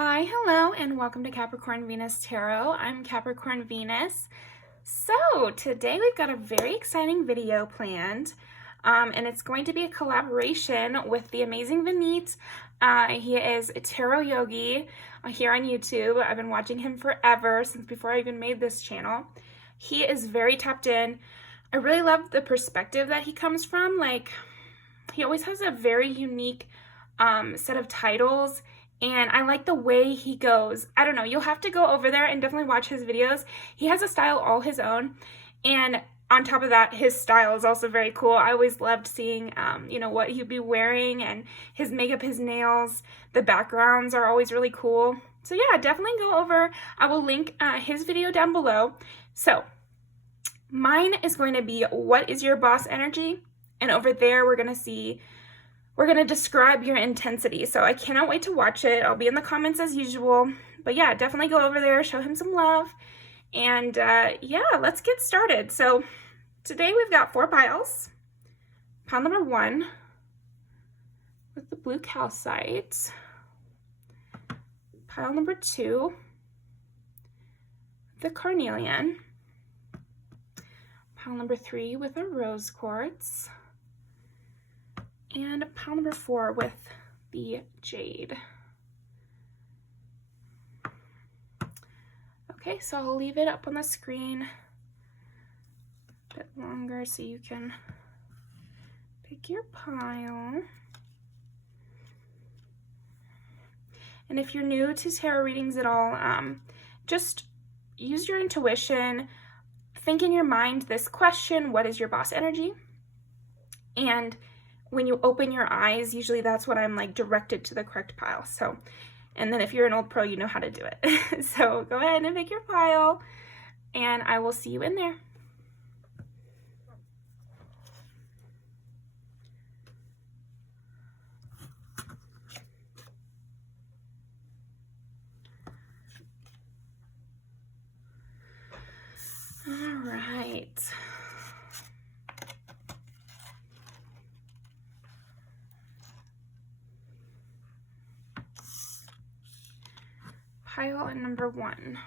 Hi, hello, and welcome to Capricorn Venus Tarot. I'm Capricorn Venus. So today we've got a very exciting video planned, and it's going to be a collaboration with the amazing Vineet. He is a tarot yogi here on YouTube. I've been watching him forever, since before I even made this channel. He is very tapped in. I really love the perspective that he comes from. Like, he always has a very unique set of titles. And I like the way he goes. I don't know, you'll have to go over there and definitely watch his videos. He has a style all his own. And on top of that, his style is also very cool. I always loved seeing, what he'd be wearing and his makeup, his nails. The backgrounds are always really cool. So yeah, definitely go over. I will link his video down below. So mine is going to be, what is your boss energy? And over there, we're going to describe your intensity. So I cannot wait to watch it. I'll be in the comments as usual. But yeah, definitely go over there, show him some love. And yeah, let's get started. So today we've got 4 piles. Pile number 1 with the blue calcite. Pile number 2, the carnelian. Pile number 3 with a rose quartz. And pile number 4 with the jade. Okay, so I'll leave it up on the screen a bit longer so you can pick your pile. And if you're new to tarot readings at all, just use your intuition. Think in your mind this question: what is your boss energy? And when you open your eyes, usually that's when I'm like directed to the correct pile. So, and then if you're an old pro, you know how to do it. So go ahead and pick your pile, and I will see you in there. All right. Pile number 1.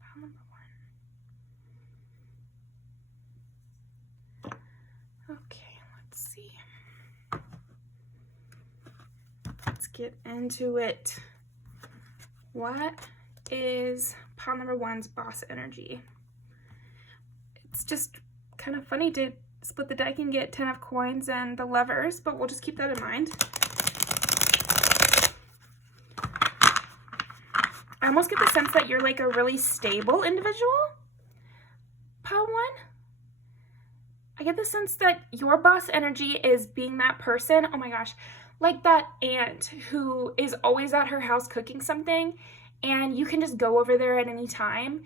Pile number 1. Okay, let's see. Let's get into it. What is pile number 1's boss energy? It's just kind of funny to split the deck and get 10 of coins and the lovers, but we'll just keep that in mind. I almost get the sense that you're like a really stable individual. Pile 1. I get the sense that your boss energy is being that person, oh my gosh, like that aunt who is always at her house cooking something, and you can just go over there at any time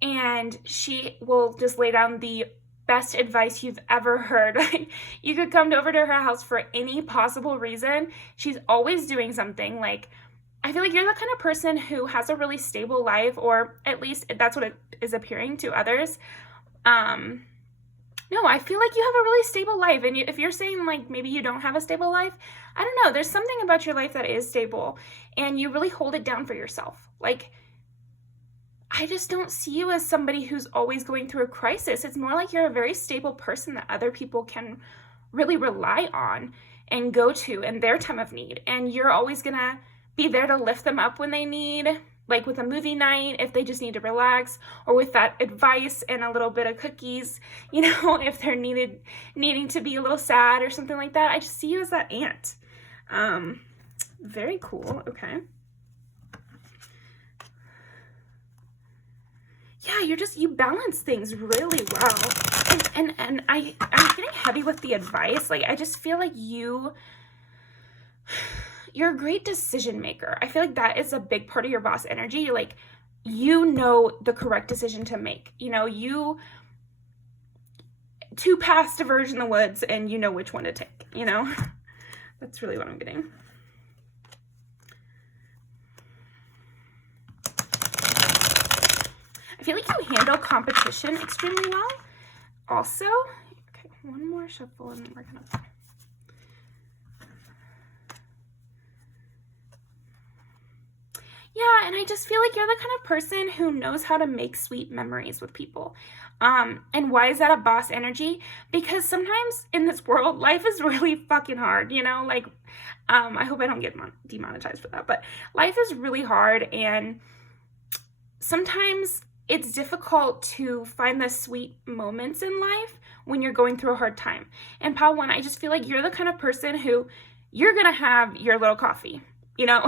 and she will just lay down the best advice you've ever heard. You could come over to her house for any possible reason. She's always doing something. Like, I feel like you're the kind of person who has a really stable life, or at least that's what it is appearing to others. No, I feel like you have a really stable life. And if you're saying like maybe you don't have a stable life, I don't know. There's something about your life that is stable, and you really hold it down for yourself. Like, I just don't see you as somebody who's always going through a crisis. It's more like you're a very stable person that other people can really rely on and go to in their time of need. And you're always gonna be there to lift them up when they need, like with a movie night, if they just need to relax, or with that advice and a little bit of cookies, if they're needing to be a little sad or something like that. I just see you as that aunt. Very cool. Okay. Yeah, you balance things really well. And I'm getting heavy with the advice. Like, I just feel like you're a great decision maker. I feel like that is a big part of your boss energy. Like, you know the correct decision to make. You 2 paths diverge in the woods, and you know which one to take, That's really what I'm getting. I feel like you handle competition extremely well. Also, okay, one more shuffle and we're gonna... Yeah, and I just feel like you're the kind of person who knows how to make sweet memories with people. And why is that a boss energy? Because sometimes in this world, life is really fucking hard, you know? Like, I hope I don't get demonetized for that, but life is really hard, and sometimes it's difficult to find the sweet moments in life when you're going through a hard time. And Pile 1, I just feel like you're the kind of person who you're gonna have your little coffee. You know,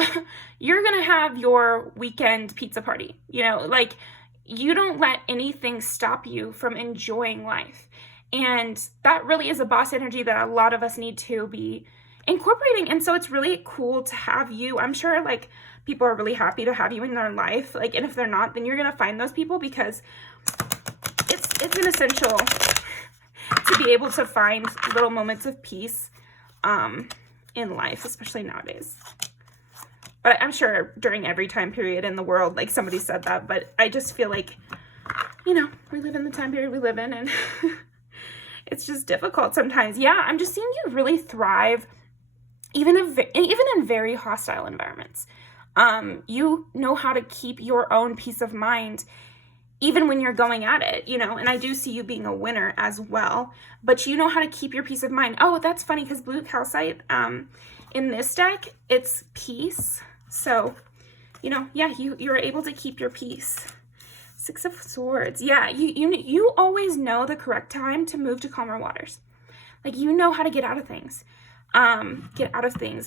you're going to have your weekend pizza party, you know, like you don't let anything stop you from enjoying life. And that really is a boss energy that a lot of us need to be incorporating. And so it's really cool to have you. I'm sure like people are really happy to have you in their life. Like, and if they're not, then you're going to find those people, because it's an essential to be able to find little moments of peace in life, especially nowadays. But I'm sure during every time period in the world, like somebody said that, but I just feel like, you know, we live in the time period we live in, and it's just difficult sometimes. Yeah, I'm just seeing you really thrive, even in very hostile environments. You know how to keep your own peace of mind, even when you're going at it, you know, and I do see you being a winner as well, but you know how to keep your peace of mind. Oh, that's funny, because blue calcite, in this deck, it's peace. So, you know, yeah, you're able to keep your peace. 6 of Swords. Yeah, you always know the correct time to move to calmer waters. Like, you know how to get out of things.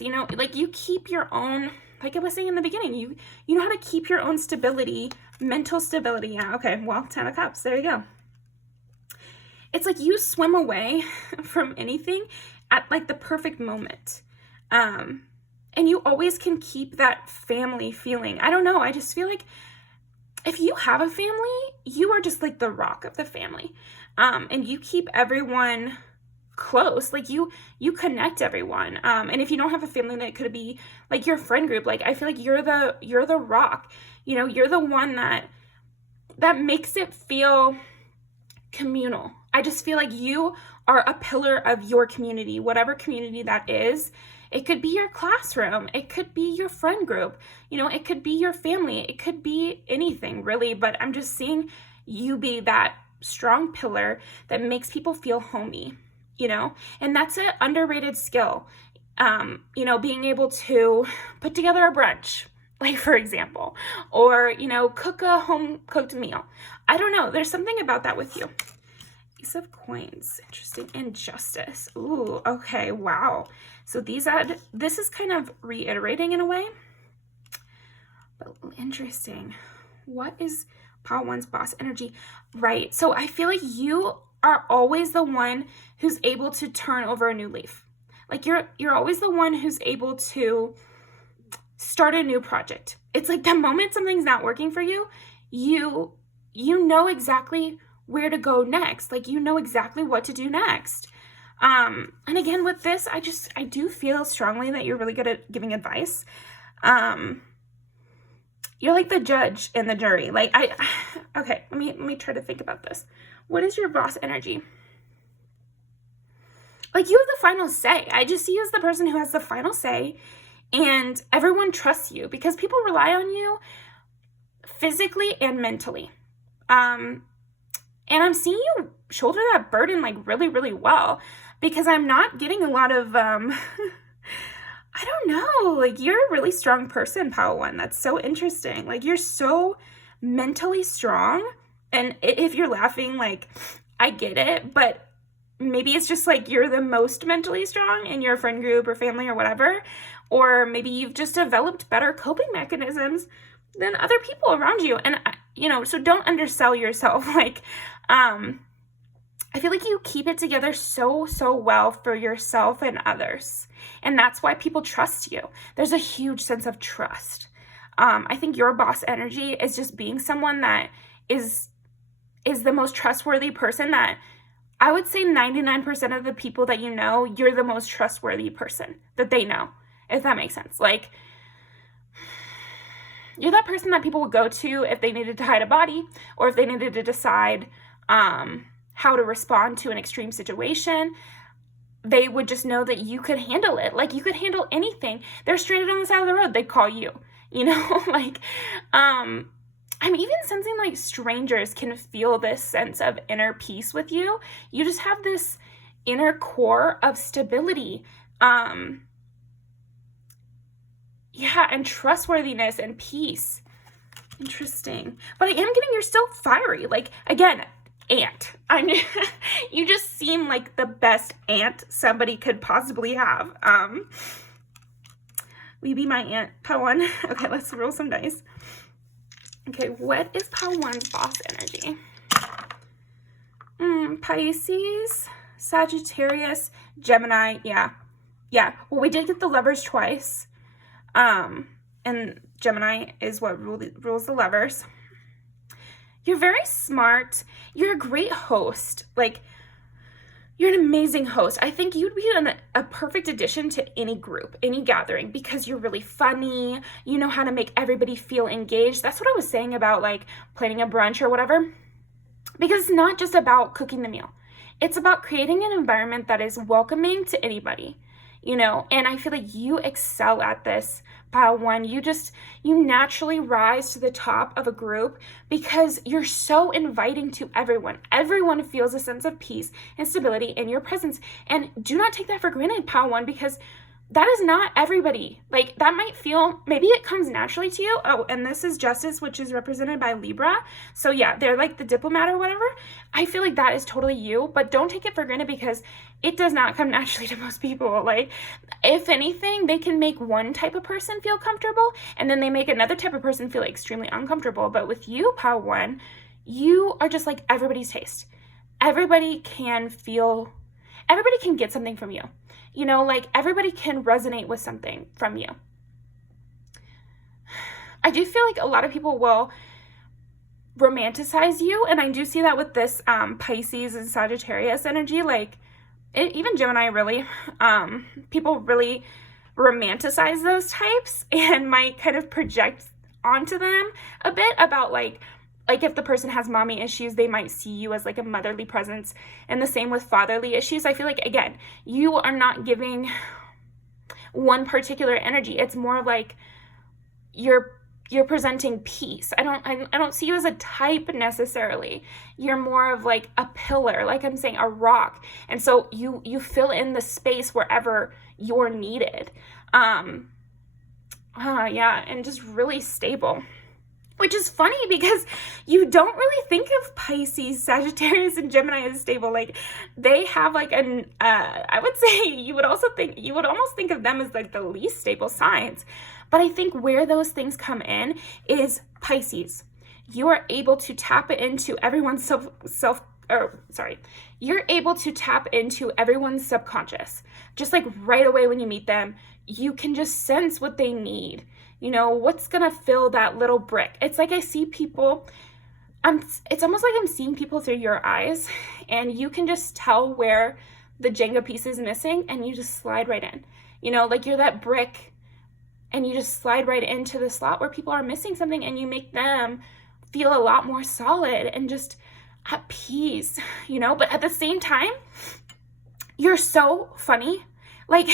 You know, like you keep your own, like I was saying in the beginning, you know how to keep your own stability, mental stability. Yeah, okay, well, 10 of Cups, there you go. It's like you swim away from anything at like the perfect moment. And you always can keep that family feeling. I don't know, I just feel like if you have a family, you are just like the rock of the family. And you keep everyone close, like you connect everyone. And if you don't have a family, that could be like your friend group. Like I feel like you're the rock, you know, you're the one that makes it feel communal. I just feel like you are a pillar of your community, whatever community that is. It could be your classroom, it could be your friend group, you know, it could be your family, it could be anything really, but I'm just seeing you be that strong pillar that makes people feel homey, you know, and that's an underrated skill. You know, being able to put together a brunch, like for example, or, you know, cook a home cooked meal. I don't know, there's something about that with you. Ace of Coins, interesting. And Justice. Ooh, okay, wow. So this is kind of reiterating in a way, but interesting. What is Pile 1's boss energy? Right, so I feel like you are always the one who's able to turn over a new leaf. Like you're always the one who's able to start a new project. It's like the moment something's not working for you, you know exactly where to go next. Like you know exactly what to do next. And again with this, I do feel strongly that you're really good at giving advice. You're like the judge and the jury. Like okay, let me try to think about this. What is your boss energy? Like you have the final say. I just see you as the person who has the final say, and everyone trusts you because people rely on you physically and mentally. And I'm seeing you shoulder that burden like really, really well, because I'm not getting a lot of, I don't know, like you're a really strong person, Pile 1. That's so interesting. Like you're so mentally strong. And if you're laughing, like I get it, but maybe it's just like you're the most mentally strong in your friend group or family or whatever. Or maybe you've just developed better coping mechanisms than other people around you. And, you know, so don't undersell yourself. Like, I feel like you keep it together so well for yourself and others. And that's why people trust you. There's a huge sense of trust. I think your boss energy is just being someone that is the most trustworthy person. That I would say 99% of the people that you know, you're the most trustworthy person that they know, if that makes sense. Like, you're that person that people would go to if they needed to hide a body, or if they needed to decide how to respond to an extreme situation. They would just know that you could handle it. Like, you could handle anything. They're stranded on the side of the road. They'd call you, you know, like, I'm even sensing like strangers can feel this sense of inner peace with you. You just have this inner core of stability, and trustworthiness and peace. Interesting. But I am getting you're still fiery. Like, again, aunt. You just seem like the best aunt somebody could possibly have. Will you be my aunt, Pawan? Okay, let's roll some dice. Okay, what is Pawan's boss energy? Pisces, Sagittarius, Gemini. Yeah. Well, we did get the lovers twice. And Gemini is what rules the lovers. You're very smart. You're a great host. Like, you're an amazing host. I think you'd be a perfect addition to any group, any gathering, because you're really funny. You know how to make everybody feel engaged. That's what I was saying about like planning a brunch or whatever. Because it's not just about cooking the meal. It's about creating an environment that is welcoming to anybody, you know, and I feel like you excel at this, Pile One. You naturally rise to the top of a group because you're so inviting to everyone. Everyone feels a sense of peace and stability in your presence. And do not take that for granted, Pile One, because that is not everybody. Like, that might feel, maybe it comes naturally to you. Oh, and this is Justice, which is represented by Libra. So yeah, they're like the diplomat or whatever. I feel like that is totally you, but don't take it for granted because it does not come naturally to most people. Like, if anything, they can make one type of person feel comfortable, and then they make another type of person feel extremely uncomfortable. But with you, Pile One, you are just like everybody's taste. Everybody can get something from you. You know, like, everybody can resonate with something from you. I do feel like a lot of people will romanticize you, and I do see that with this Pisces and Sagittarius energy. Like, even Gemini, really. People really romanticize those types and might kind of project onto them a bit about like if the person has mommy issues, they might see you as like a motherly presence, and the same with fatherly issues. I feel like, again, you are not giving one particular energy. It's more like you're presenting peace. I don't see you as a type necessarily. You're more of like a pillar, like I'm saying, a rock. And so you fill in the space wherever you're needed. And just really stable. Which is funny because you don't really think of Pisces, Sagittarius, and Gemini as stable. Like, they have like I would say you would almost think of them as like the least stable signs. But I think where those things come in is Pisces. You are able to tap into everyone's you're able to tap into everyone's subconscious. Just like right away when you meet them, you can just sense what they need. You know, what's going to fill that little brick? It's like I see people, it's almost like I'm seeing people through your eyes, and you can just tell where the Jenga piece is missing, and you just slide right in. You know, like you're that brick, and you just slide right into the slot where people are missing something, and you make them feel a lot more solid and just at peace, you know? But at the same time, you're so funny. Like,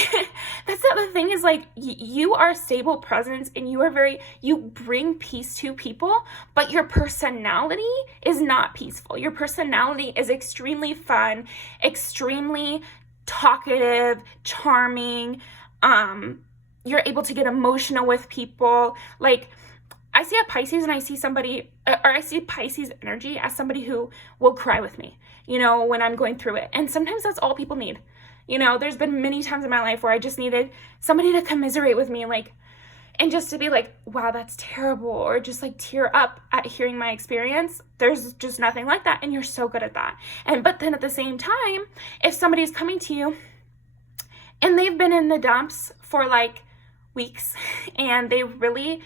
that's the other thing is, like, you are a stable presence, and you bring peace to people, but your personality is not peaceful. Your personality is extremely fun, extremely talkative, charming. You're able to get emotional with people. Like, I see a Pisces, and I see Pisces energy as somebody who will cry with me, you know, when I'm going through it. And sometimes that's all people need. You know, there's been many times in my life where I just needed somebody to commiserate with me, like, and just to be like, wow, that's terrible, or just like tear up at hearing my experience. There's just nothing like that, and you're so good at that. But then at the same time, if somebody's coming to you and they've been in the dumps for like weeks and they really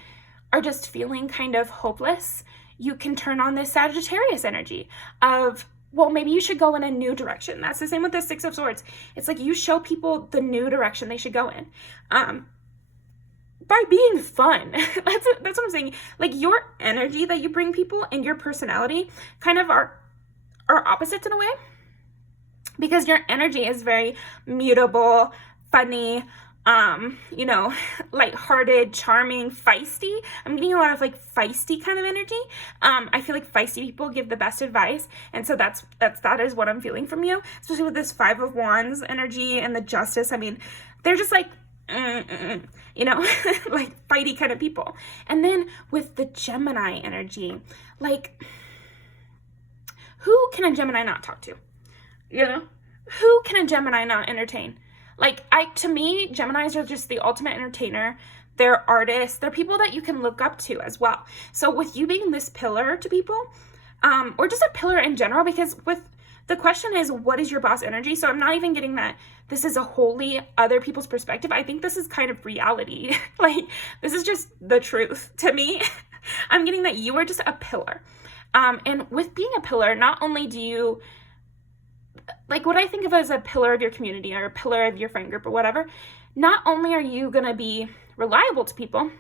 are just feeling kind of hopeless, you can turn on this Sagittarius energy of, well, maybe you should go in a new direction. That's the same with the Six of Swords. It's like you show people the new direction they should go in. By being fun. That's what I'm saying. Like, your energy that you bring people and your personality kind of are are opposites in a way, because your energy is very mutable, funny, you know, lighthearted, charming, feisty. I'm getting a lot of like feisty kind of energy. I feel like feisty people give the best advice, and so that is what I'm feeling from you, especially with this Five of Wands energy and the Justice. I mean, they're just like, you know, like fighty kind of people. And then with the Gemini energy, like, who can a Gemini not talk to? You know, who can a Gemini not entertain? Like, to me, Geminis are just the ultimate entertainer. They're artists. They're people that you can look up to as well. So with you being this pillar to people, or just a pillar in general, because the question is, what is your boss energy? So I'm not even getting that this is a wholly other people's perspective. I think this is kind of reality. Like, this is just the truth to me. I'm getting that you are just a pillar. And with being a pillar, not only do you, like, what I think of as a pillar of your community or a pillar of your friend group or whatever, not only are you going to be reliable to people,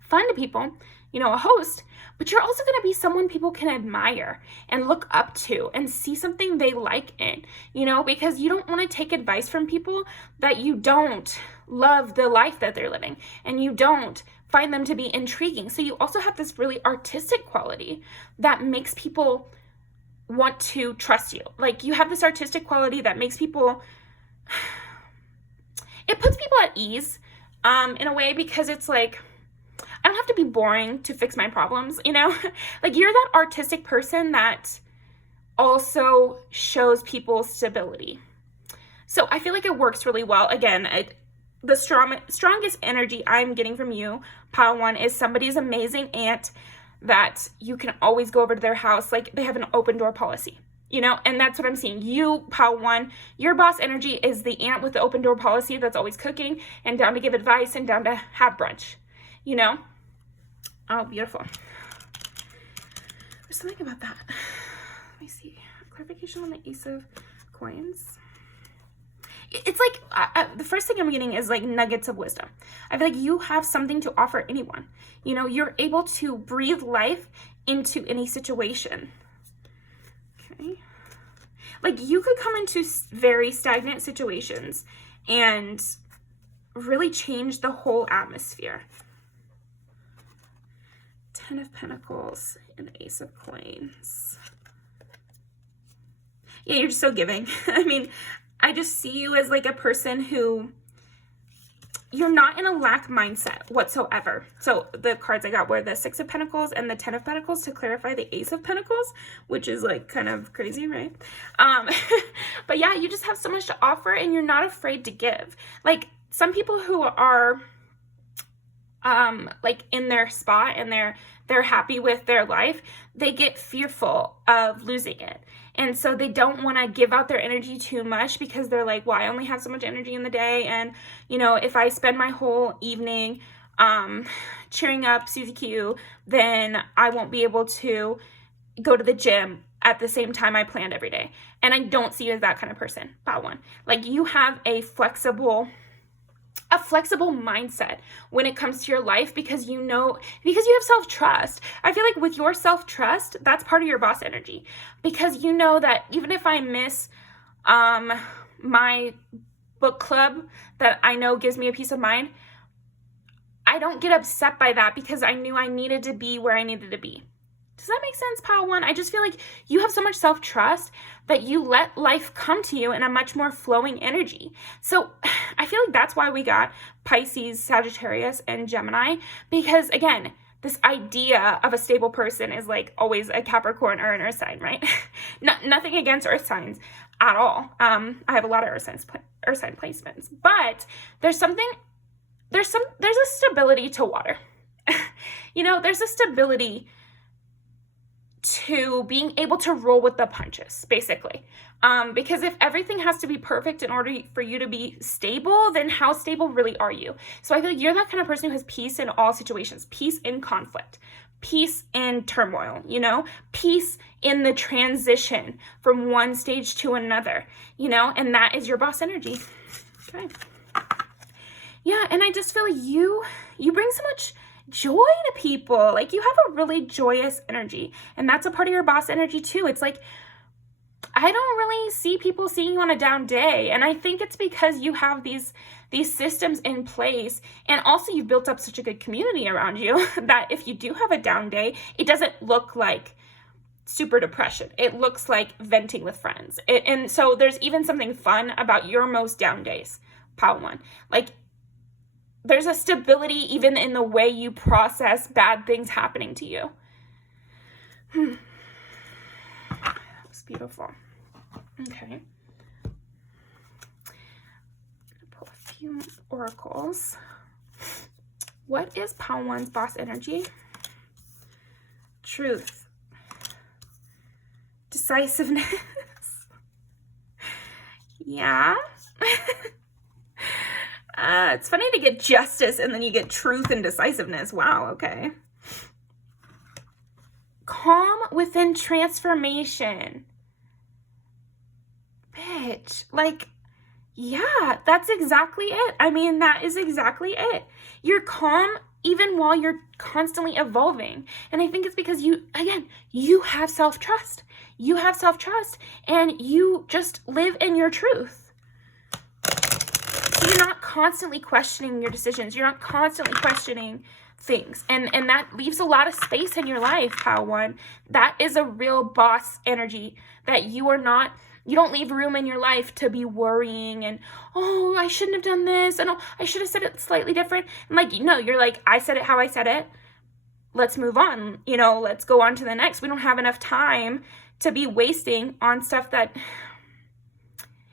fun to people, you know, a host, but you're also going to be someone people can admire and look up to and see something they like in, you know, because you don't want to take advice from people that you don't love the life that they're living and you don't find them to be intriguing. So you also have this really artistic quality that makes people want to trust you. Like, you have this artistic quality that makes people, it puts people at ease, in a way, because it's like, I don't have to be boring to fix my problems, you know? Like, you're that artistic person that also shows people stability. So I feel like it works really well. Again, the strongest energy I'm getting from you, Pile 1, is somebody's amazing aunt that you can always go over to their house. Like, they have an open door policy, you know? And that's what I'm seeing. You, Pile 1, your boss energy is the aunt with the open door policy that's always cooking and down to give advice and down to have brunch, you know? Oh, beautiful. There's something about that. Let me see. Clarification on the Ace of Coins. It's like, the first thing I'm getting is like nuggets of wisdom. I feel like you have something to offer anyone. You know, you're able to breathe life into any situation. Okay. Like, you could come into very stagnant situations and really change the whole atmosphere. 10 of Pentacles and Ace of Coins. Yeah, you're just so giving. I mean, I just see you as like a person who, you're not in a lack mindset whatsoever. So the cards I got were the 6 of Pentacles and the 10 of Pentacles to clarify the Ace of Pentacles, which is like kind of crazy, right? But yeah, you just have so much to offer and you're not afraid to give. Like, some people who are like in their spot and they're happy with their life, they get fearful of losing it. And so they don't want to give out their energy too much because they're like, well, I only have so much energy in the day. And, you know, if I spend my whole evening cheering up Susie Q, then I won't be able to go to the gym at the same time I planned every day. And I don't see you as that kind of person, Pile 1. Like, you have a flexible mindset when it comes to your life because you have self-trust. I feel like with your self-trust, that's part of your boss energy, because you know that even if I miss my book club that I know gives me a peace of mind, I don't get upset by that because I knew I needed to be where I needed to be. Does that make sense, Pile 1? I just feel like you have so much self-trust that you let life come to you in a much more flowing energy. So I feel like that's why we got Pisces, Sagittarius, and Gemini, because again, this idea of a stable person is like always a Capricorn or an Earth sign, right? Nothing against Earth signs at all. I have a lot of Earth sign placements, but there's a stability to water. You know, there's a stability to being able to roll with the punches, basically. Because if everything has to be perfect in order for you to be stable, then how stable really are you? So I feel like you're that kind of person who has peace in all situations, peace in conflict, peace in turmoil, you know, peace in the transition from one stage to another, you know, and that is your boss energy. Okay. Yeah, and I just feel like you bring so much joy to people. Like, you have a really joyous energy, and that's a part of your boss energy too. It's like I don't really see people seeing you on a down day. And I think it's because you have these systems in place. And also you've built up such a good community around you that if you do have a down day, it doesn't look like super depression. It looks like venting with friends. And so there's even something fun about your most down days, pile one. Like, there's a stability even in the way you process bad things happening to you. That was beautiful. Okay. Pull a few oracles. What is pile one's boss energy? Truth. Decisiveness. Yeah. It's funny to get justice and then you get truth and decisiveness. Wow, okay. Calm within transformation. Bitch, like, yeah, that's exactly it. I mean, that is exactly it. You're calm even while you're constantly evolving. And I think it's because you have self-trust. You have self-trust and you just live in your truth. So you're not constantly questioning your decisions. You're not constantly questioning things. And that leaves a lot of space in your life, pile one. That is a real boss energy, that you don't leave room in your life to be worrying and, oh, I shouldn't have done this, and oh, I should have said it slightly different. And like, no, you're like, I said it how I said it. Let's move on. Let's go on to the next. We don't have enough time to be wasting on stuff that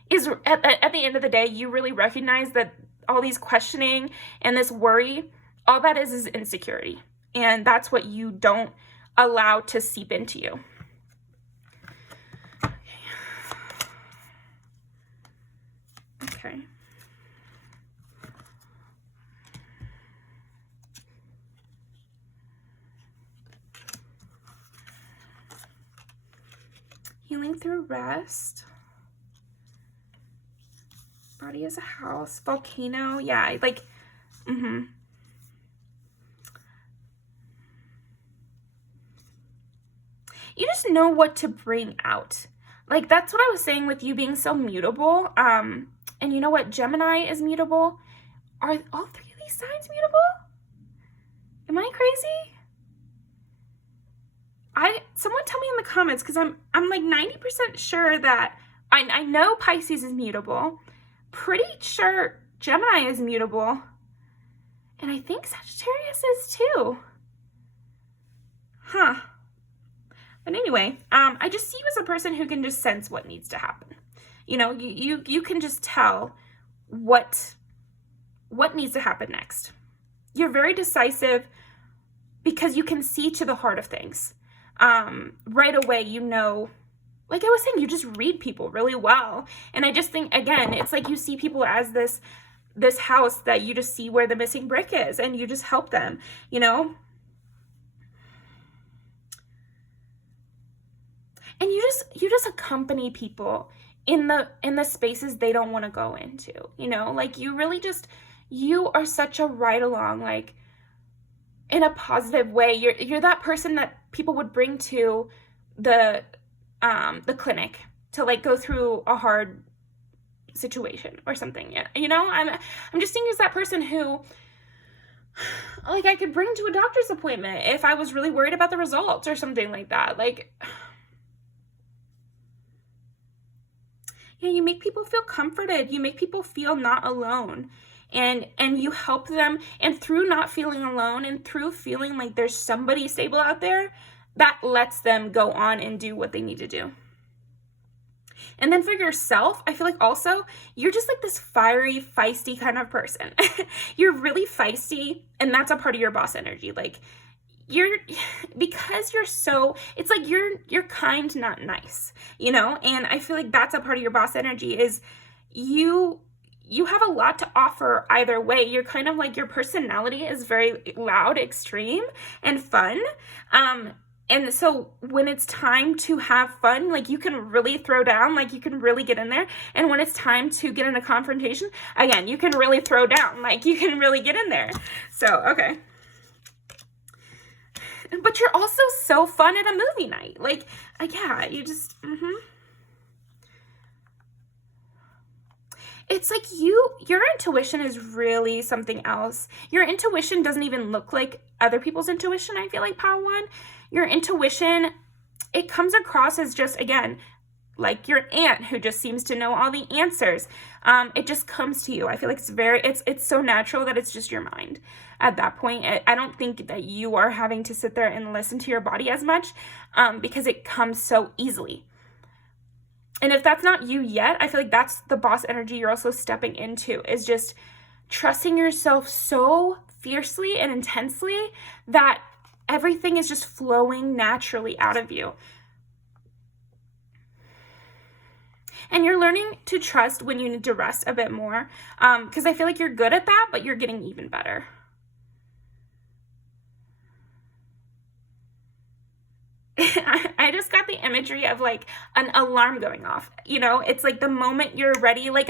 is, at the end of the day, you really recognize that all these questioning and this worry, all that is insecurity. And that's what you don't allow to seep into you. Okay. Healing through rest. Body as a house. Volcano. Yeah, like, You just know what to bring out. Like, that's what I was saying with you being so mutable. And you know what? Gemini is mutable. Are all three of these signs mutable? Am I crazy? Someone tell me in the comments, because I'm like 90% sure that I know Pisces is mutable. Pretty sure Gemini is mutable. And I think Sagittarius is too. Huh. But anyway, I just see you as a person who can just sense what needs to happen. You can just tell what needs to happen next. You're very decisive because you can see to the heart of things. Right away, like I was saying, you just read people really well. And I just think, again, it's like you see people as this house that you just see where the missing brick is and you just help them, And you just accompany people in the spaces they don't want to go into, like you are such a ride along, like in a positive way. You're that person that people would bring to the clinic to like go through a hard situation or something. I'm just seeing you as that person who, like, I could bring to a doctor's appointment if I was really worried about the results or something like that. Like, yeah, you make people feel comforted. You make people feel not alone. And you help them. And through not feeling alone and through feeling like there's somebody stable out there, that lets them go on and do what they need to do. And then for yourself, I feel like also you're just like this fiery, feisty kind of person. You're really feisty, and that's a part of your boss energy. Like, because you're so, it's like you're kind, not nice, And I feel like that's a part of your boss energy is you have a lot to offer either way. You're kind of like, your personality is very loud, extreme, and fun. And so when it's time to have fun, like, you can really throw down, like, you can really get in there. And when it's time to get in a confrontation, again, you can really throw down, like, you can really get in there. So, okay. But you're also so fun at a movie night. Like, yeah, you just, it's like your intuition is really something else. Your intuition doesn't even look like other people's intuition, I feel like, Pile 1. Your intuition, it comes across as just, again, like your aunt who just seems to know all the answers. It just comes to you. I feel like it's so natural that it's just your mind at that point. I don't think that you are having to sit there and listen to your body as much, because it comes so easily. And if that's not you yet, I feel like that's the boss energy you're also stepping into, is just trusting yourself so fiercely and intensely that everything is just flowing naturally out of you. And you're learning to trust when you need to rest a bit more, because I feel like you're good at that, but you're getting even better. I just got the imagery of like an alarm going off. You know, it's like the moment you're ready, like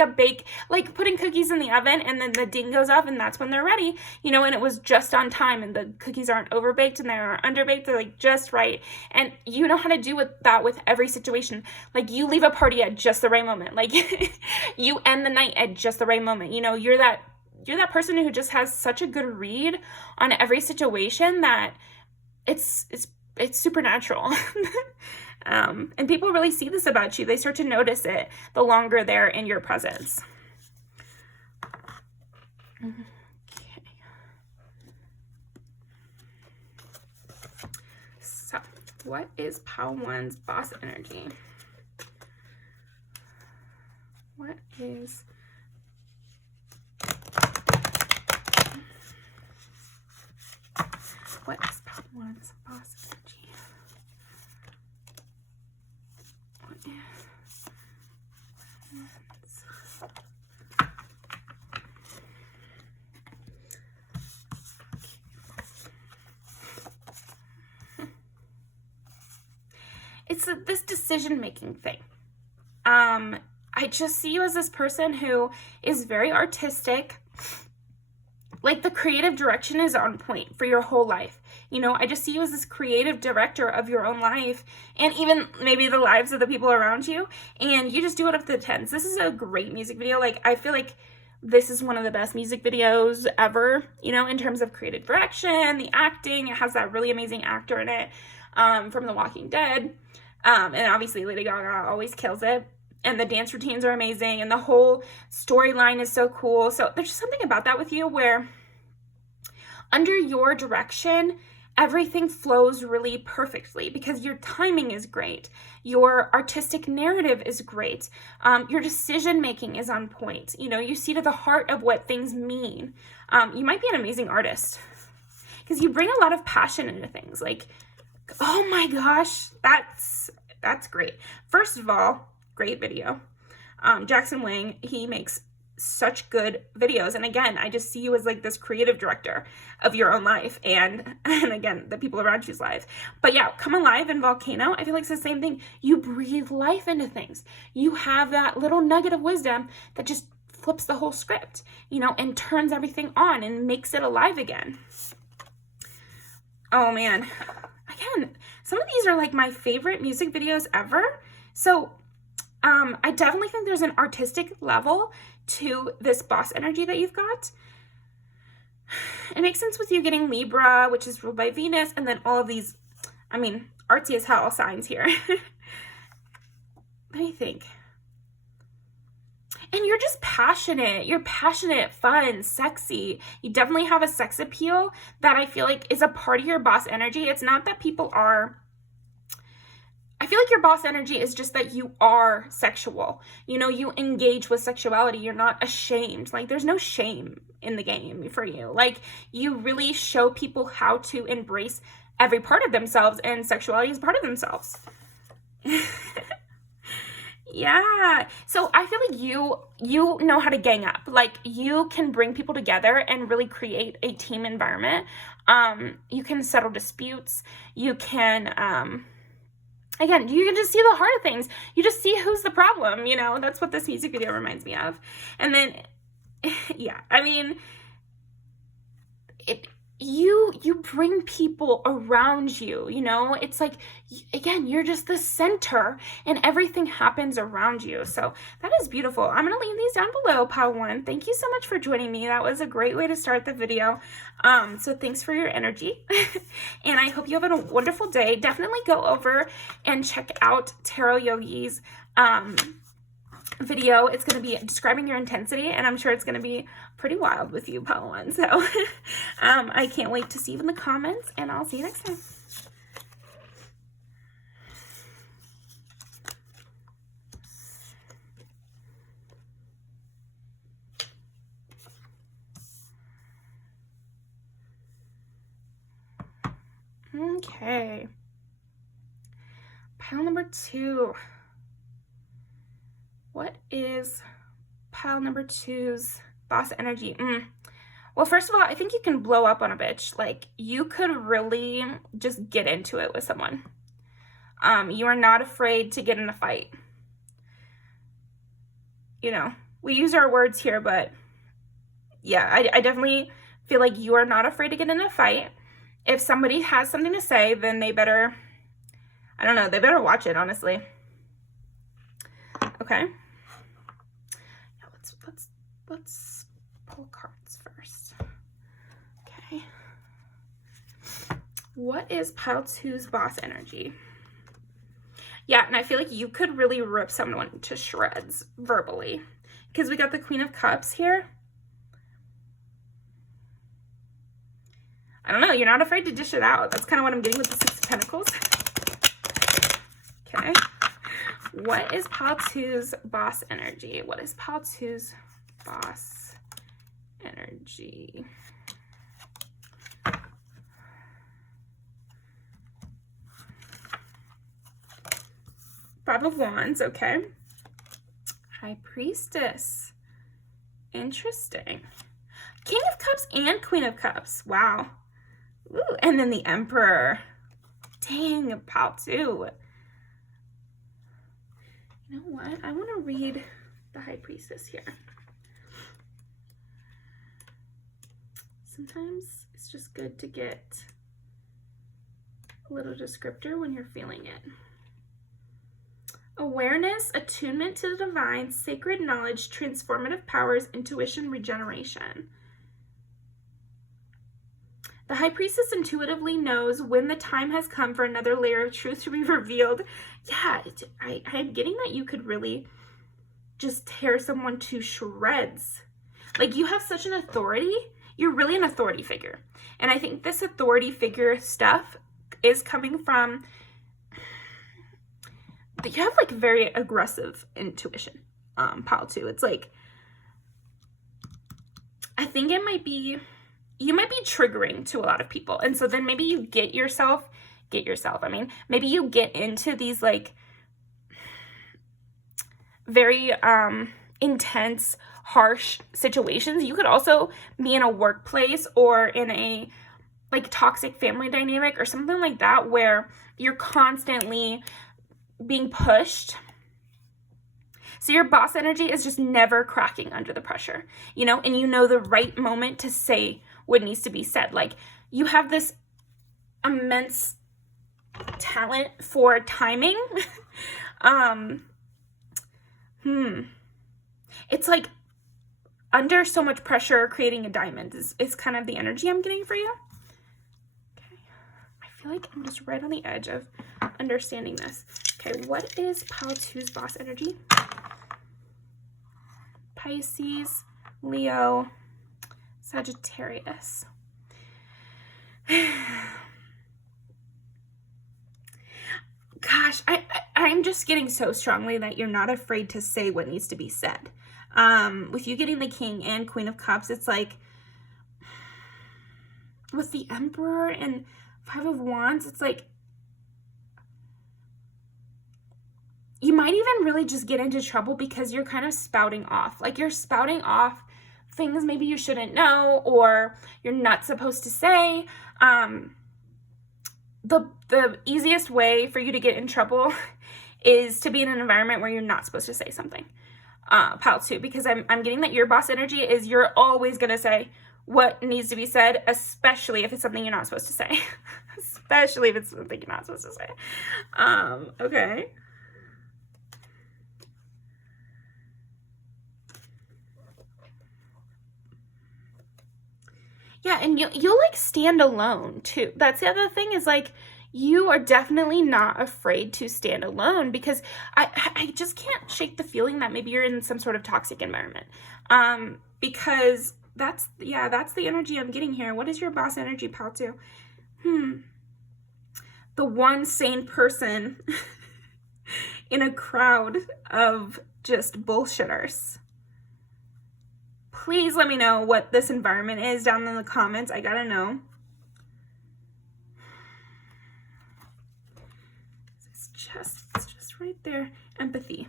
like putting cookies in the oven and then the ding goes off and that's when they're ready, you know, and it was just on time and the cookies aren't overbaked and they're underbaked, they're like just right. And you know how to do that with every situation. Like you leave a party at just the right moment. Like you end the night at just the right moment. You know, you're that person who just has such a good read on every situation that it's supernatural. And people really see this about you. They start to notice it the longer they're in your presence. Okay. So, what is Pile 1's boss energy? What is Pile 1's boss energy? It's this decision-making thing. I just see you as this person who is very artistic. Like the creative direction is on point for your whole life. You know, I just see you as this creative director of your own life and even maybe the lives of the people around you. And you just do it up to the tens. This is a great music video. Like, I feel like this is one of the best music videos ever, you know, in terms of creative direction, the acting. It has that really amazing actor in it, from The Walking Dead. And obviously Lady Gaga always kills it. And the dance routines are amazing. And the whole storyline is so cool. So there's just something about that with you where under your direction, everything flows really perfectly because your timing is great. Your artistic narrative is great. Your decision-making is on point. You know, you see to the heart of what things mean. You might be an amazing artist because you bring a lot of passion into things. Like, oh my gosh, that's great. First of all, great video. Jackson Wang, he makes such good videos. And again, I just see you as like this creative director of your own life and again, the people around you's life. But yeah, Come Alive and Volcano, I feel like it's the same thing. You breathe life into things. You have that little nugget of wisdom that just flips the whole script, you know, and turns everything on and makes it alive again. Oh man. Again, some of these are like my favorite music videos ever. So I definitely think there's an artistic level to this boss energy that you've got. It makes sense with you getting Libra, which is ruled by Venus, and then all of these, I mean, artsy as hell signs here. Let me think. And you're just passionate. You're passionate, fun, sexy. You definitely have a sex appeal that I feel like is a part of your boss energy. It's not that people are... I feel like your boss energy is just that you are sexual. You know, you engage with sexuality. You're not ashamed. Like, there's no shame in the game for you. Like, you really show people how to embrace every part of themselves, and sexuality is part of themselves. Yeah. So I feel like you know how to gang up. Like, you can bring people together and really create a team environment. You can settle disputes. You can... Again, you can just see the heart of things. You just see who's the problem, you know? That's what this music video reminds me of. And then, yeah, I mean, you bring people around you, you know? It's like, again, you're just the center and everything happens around you. So that is beautiful. I'm going to leave these down below, Pile 1. Thank you so much for joining me. That was a great way to start the video. So thanks for your energy. And I hope you have a wonderful day. Definitely go over and check out Tarot Yogi's video. It's going to be describing your intensity, and I'm sure it's going to be pretty wild with you, Pile 1. So I can't wait to see you in the comments, and I'll see you next time. Okay. Pile number 2. What is pile number 2's boss energy? Well, first of all, I think you can blow up on a bitch. Like, you could really just get into it with someone. You are not afraid to get in a fight. You know, we use our words here, but yeah, I definitely feel like you are not afraid to get in a fight. If somebody has something to say, then they better, I don't know, they better watch it, honestly. Okay. Yeah, let's pull cards first. Okay. What is pile 2's boss energy? Yeah, and I feel like you could really rip someone to shreds verbally, because we got the Queen of Cups here. I don't know, you're not afraid to dish it out. That's kind of what I'm getting with the 6 of Pentacles. Okay. What is pile 2's boss energy? What is pile 2's boss energy? Five of Wands, okay. High Priestess. Interesting. King of Cups and Queen of Cups. Wow. Ooh, and then the Emperor. Dang, pile 2. You know what? I want to read the High Priestess here. Sometimes it's just good to get a little descriptor when you're feeling it. Awareness, attunement to the divine, sacred knowledge, transformative powers, intuition, regeneration. The High Priestess intuitively knows when the time has come for another layer of truth to be revealed. Yeah, I'm getting that you could really just tear someone to shreds. Like, you have such an authority. You're really an authority figure. And I think this authority figure stuff is coming from, you have like very aggressive intuition, pile 2. It's like, I think it might be, you might be triggering to a lot of people. And so then maybe you maybe you get into these like very intense, harsh situations. You could also be in a workplace or in a like toxic family dynamic or something like that, where you're constantly being pushed. So your boss energy is just never cracking under the pressure, you know, and you know the right moment to say what needs to be said. Like, you have this immense talent for timing. It's like under so much pressure, creating a diamond is kind of the energy I'm getting for you. Okay. I feel like I'm just right on the edge of understanding this. Okay, what is pile 2's boss energy? Pisces, Leo, Sagittarius. Gosh, I'm just getting so strongly that you're not afraid to say what needs to be said. With you getting the King and Queen of Cups, it's like, with the Emperor and Five of Wands, it's like, you might even really just get into trouble because you're kind of spouting off. Like, you're spouting off things maybe you shouldn't know or you're not supposed to say. The easiest way for you to get in trouble is to be in an environment where you're not supposed to say something. Pile 2, because I'm getting that your boss energy is you're always going to say what needs to be said, especially if it's something you're not supposed to say. Especially if it's something you're not supposed to say. Okay. Yeah, and you'll like stand alone too. That's the other thing, is like, you are definitely not afraid to stand alone, because I just can't shake the feeling that maybe you're in some sort of toxic environment. Because that's the energy I'm getting here. What is your boss energy, pal, too? The one sane person in a crowd of just bullshitters. Please let me know what this environment is down in the comments. I gotta know. It's just right there. Empathy.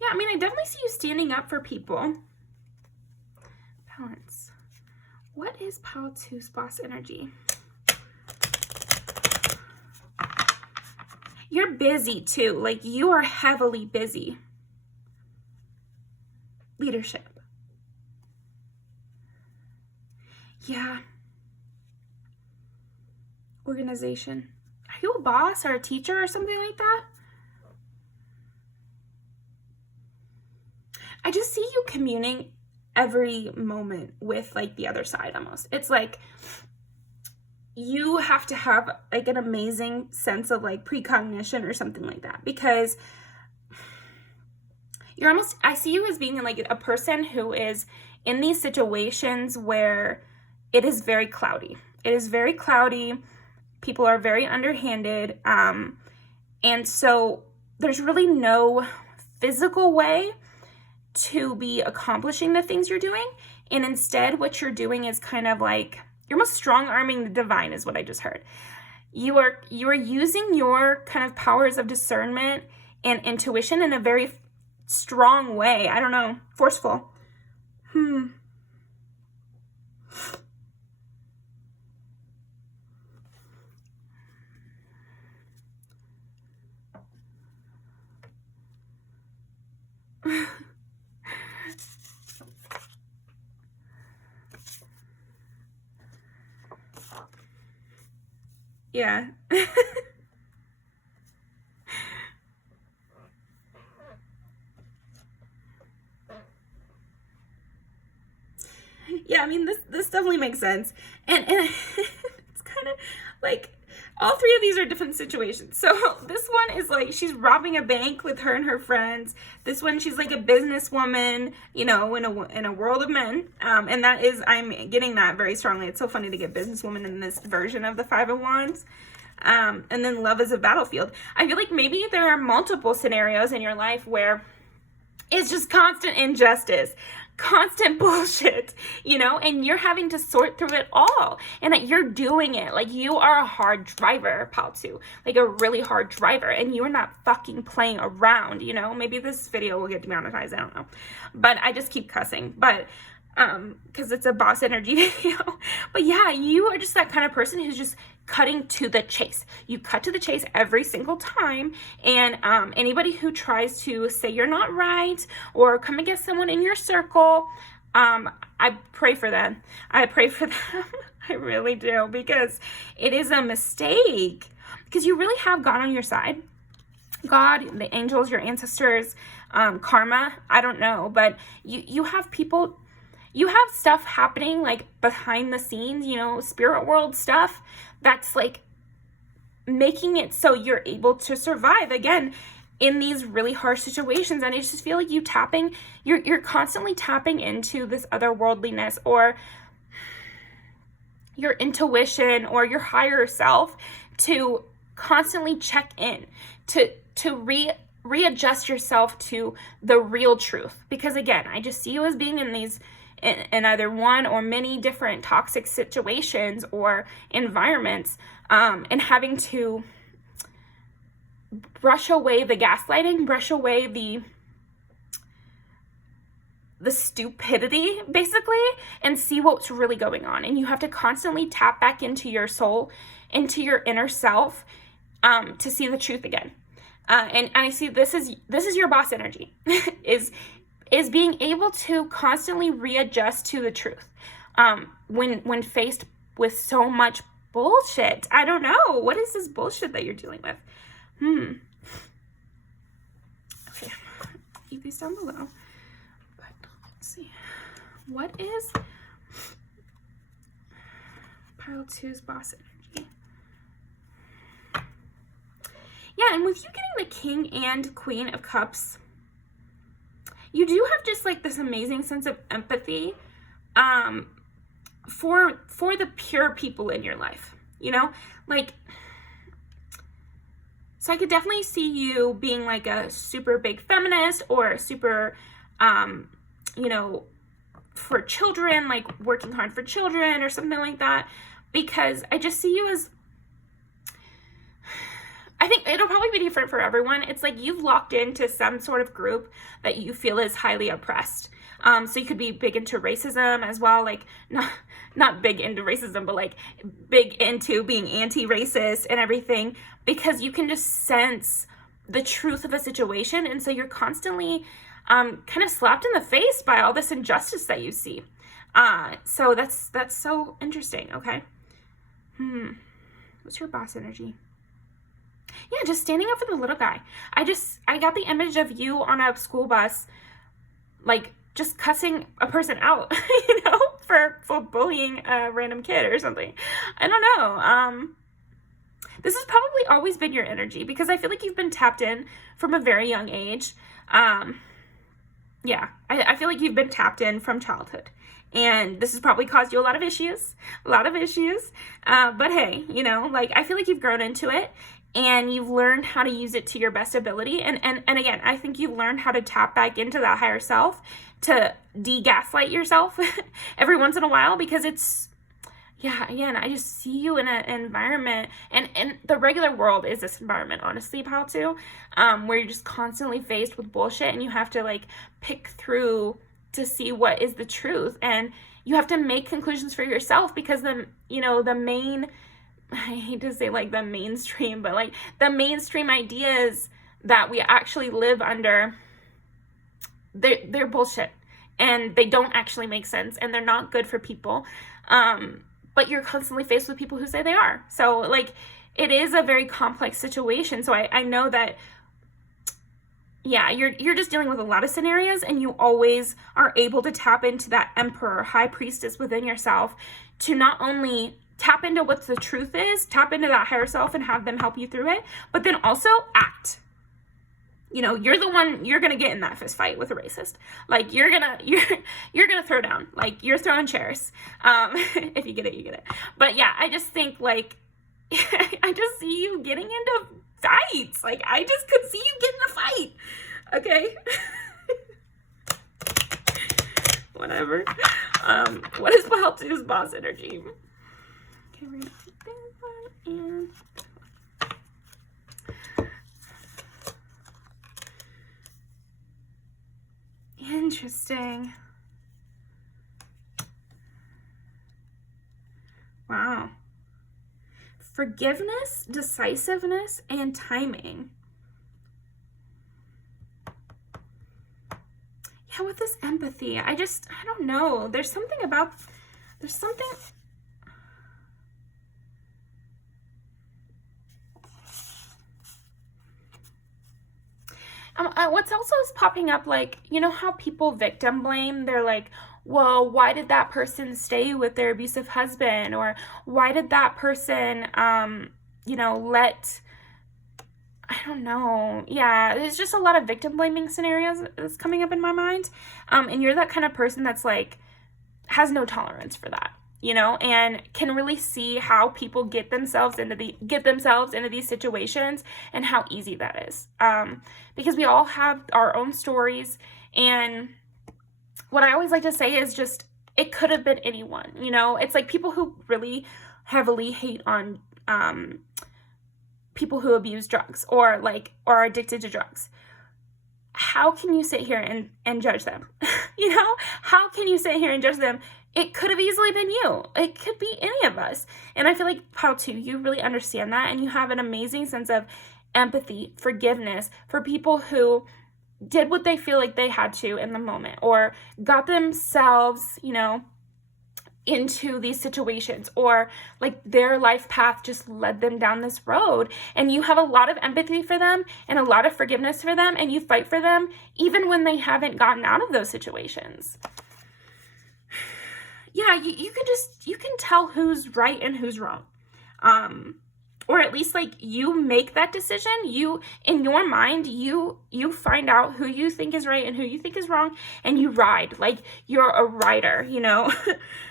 Yeah, I mean, I definitely see you standing up for people. Balance. What is Pile 2's boss energy? You're busy too. Like, you are heavily busy. Leadership. Yeah. Organization. Are you a boss or a teacher or something like that? I just see you communing every moment with like the other side almost. It's like you have to have like an amazing sense of like precognition or something like that, because you're almost, I see you as being like a person who is in these situations where it is very cloudy. It is very cloudy. People are very underhanded. And so there's really no physical way to be accomplishing the things you're doing. And instead, what you're doing is kind of like, you're almost strong-arming the divine, is what I just heard. You are using your kind of powers of discernment and intuition in a very strong way. I don't know, forceful. Yeah. Yeah, I mean, this definitely makes sense. And it's kind of like, all three of these are different situations. So this one is like, she's robbing a bank with her and her friends. This one, she's like a businesswoman, you know, in a world of men. And that is, I'm getting that very strongly. It's so funny to get businesswoman in this version of the Five of Wands. And then love is a battlefield. I feel like maybe there are multiple scenarios in your life where it's just constant injustice, constant bullshit, you know, and you're having to sort through it all, and that you're doing it. Like, you are a hard driver, Pal 2, like a really hard driver, and you're not fucking playing around, you know. Maybe this video will get demonetized, I don't know, but I just keep cussing, but because it's a boss energy video. But yeah, you are just that kind of person who's just cutting to the chase. You cut to the chase every single time, and anybody who tries to say you're not right or come against someone in your circle, I pray for them. I pray for them. I really do, because it is a mistake, because you really have God on your side. God, the angels, your ancestors, karma, I don't know, but you have people, you have stuff happening like behind the scenes, you know, spirit world stuff that's like making it so you're able to survive again in these really harsh situations. And I just feel like you're constantly tapping into this otherworldliness or your intuition or your higher self to constantly check in, to readjust yourself to the real truth. Because again, I just see you as being in these in either one or many different toxic situations or environments, and having to brush away the gaslighting, brush away the stupidity, basically, and see what's really going on. And you have to constantly tap back into your soul, into your inner self, to see the truth again. And I see this is your boss energy, is being able to constantly readjust to the truth. When faced with so much bullshit. I don't know. What is this bullshit that you're dealing with? Okay. Keep these down below. But let's see. What is pile 2's boss energy? Yeah, and with you getting the King and Queen of Cups, you do have just like this amazing sense of empathy for the pure people in your life, you know? Like, so I could definitely see you being like a super big feminist or super, you know, for children, like working hard for children or something like that, because I just see you as, I think it'll probably be different for everyone. It's like you've locked into some sort of group that you feel is highly oppressed. So you could be big into racism as well, like not big into racism, but like big into being anti-racist and everything, because you can just sense the truth of a situation. And so you're constantly kind of slapped in the face by all this injustice that you see. So that's so interesting. Okay. What's your boss energy? Yeah, just standing up for the little guy. I got the image of you on a school bus, like just cussing a person out, you know, for bullying a random kid or something. I don't know. This has probably always been your energy, because I feel like you've been tapped in from a very young age. Yeah, I feel like you've been tapped in from childhood. And this has probably caused you a lot of issues. But hey, you know, like I feel like you've grown into it. And you've learned how to use it to your best ability. And again, I think you've learned how to tap back into that higher self, to de-gaslight yourself every once in a while, because it's, yeah, again, I just see you in an environment, and the regular world is this environment, honestly, pal, too, where you're just constantly faced with bullshit, and you have to like pick through to see what is the truth. And you have to make conclusions for yourself, because the main, I hate to say like the mainstream, but like the mainstream ideas that we actually live under, they're bullshit, and they don't actually make sense, and they're not good for people. But you're constantly faced with people who say they are. So like, it is a very complex situation. So I know that, yeah, you're just dealing with a lot of scenarios, and you always are able to tap into that emperor, high priestess within yourself, to not only tap into what the truth is, tap into that higher self and have them help you through it, but then also act. You know, you're the one, you're going to get in that fist fight with a racist. Like you're going to throw down, like you're throwing chairs. If you get it, you get it. But yeah, I just think like, I just see you getting into fights. Like I just could see you getting a fight. Okay. Whatever. What is Pile 2's boss energy? Okay, we're gonna take this one and interesting. Wow. Forgiveness, decisiveness, and timing. Yeah, with this empathy, I don't know. There's something. What's also is popping up, like, you know how people victim blame? They're like, well, why did that person stay with their abusive husband? Or why did that person, let, I don't know. Yeah, there's just a lot of victim blaming scenarios that's coming up in my mind. And you're that kind of person that's like, has no tolerance for that, and can really see how people get themselves into these situations and how easy that is. Because we all have our own stories, and what I always like to say is just, it could have been anyone, it's like people who really heavily hate on, people who abuse drugs or are addicted to drugs. How can you sit here and judge them? How can you sit here and judge them? It could have easily been you. It could be any of us. And I feel like Pile 2, you really understand that, and you have an amazing sense of empathy, forgiveness for people who did what they feel like they had to in the moment, or got themselves, you know, into these situations, or like their life path just led them down this road, and you have a lot of empathy for them and a lot of forgiveness for them, and you fight for them even when they haven't gotten out of those situations. Yeah, you can tell who's right and who's wrong. Or at least like you make that decision. You, in your mind, you find out who you think is right and who you think is wrong, and you ride. Like you're a rider, you know.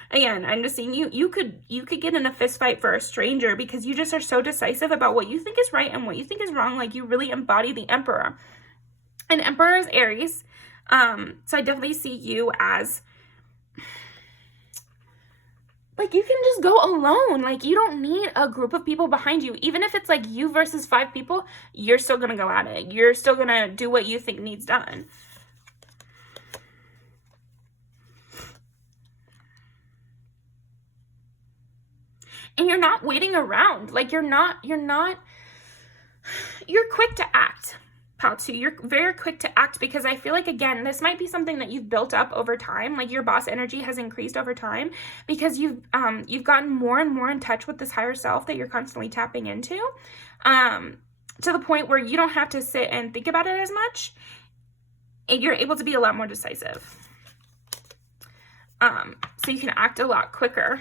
Again, I'm just saying you could get in a fist fight for a stranger because you just are so decisive about what you think is right and what you think is wrong. Like you really embody the Emperor. And Emperor is Aries. So I definitely see you as like, you can just go alone. Like, you don't need a group of people behind you. Even if it's like you versus 5 people, you're still gonna go at it. You're still gonna do what you think needs done. And you're not waiting around. Like, you're quick to act. Two, you're very quick to act, because I feel like, again, this might be something that you've built up over time. Like your boss energy has increased over time because you've gotten more and more in touch with this higher self that you're constantly tapping into, to the point where you don't have to sit and think about it as much, and you're able to be a lot more decisive. So you can act a lot quicker.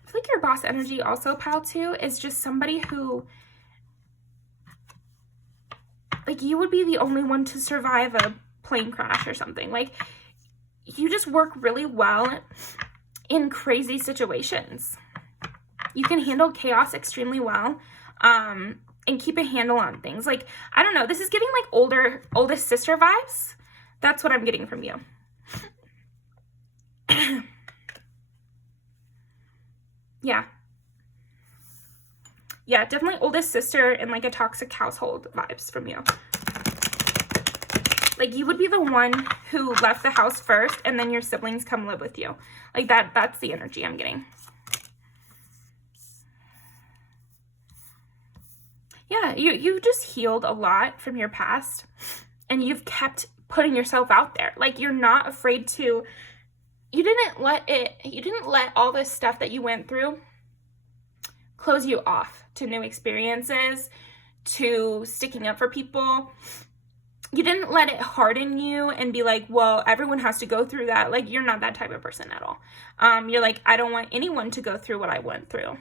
I feel like your boss energy also, pal, too, is just somebody who, like, you would be the only one to survive a plane crash or something. Like, you just work really well in crazy situations. You can handle chaos extremely well, and keep a handle on things. Like, I don't know, this is giving, like, oldest sister vibes. That's what I'm getting from you. Yeah, definitely oldest sister and like a toxic household vibes from you. Like, you would be the one who left the house first, and then your siblings come live with you. Like, that's the energy I'm getting. Yeah, you just healed a lot from your past, and you've kept putting yourself out there. Like, you're not afraid to, you didn't let all this stuff that you went through close you off to new experiences, to sticking up for people. You didn't let it harden you and be like, well, everyone has to go through that. Like, you're not that type of person at all. You're like, I don't want anyone to go through what I went through.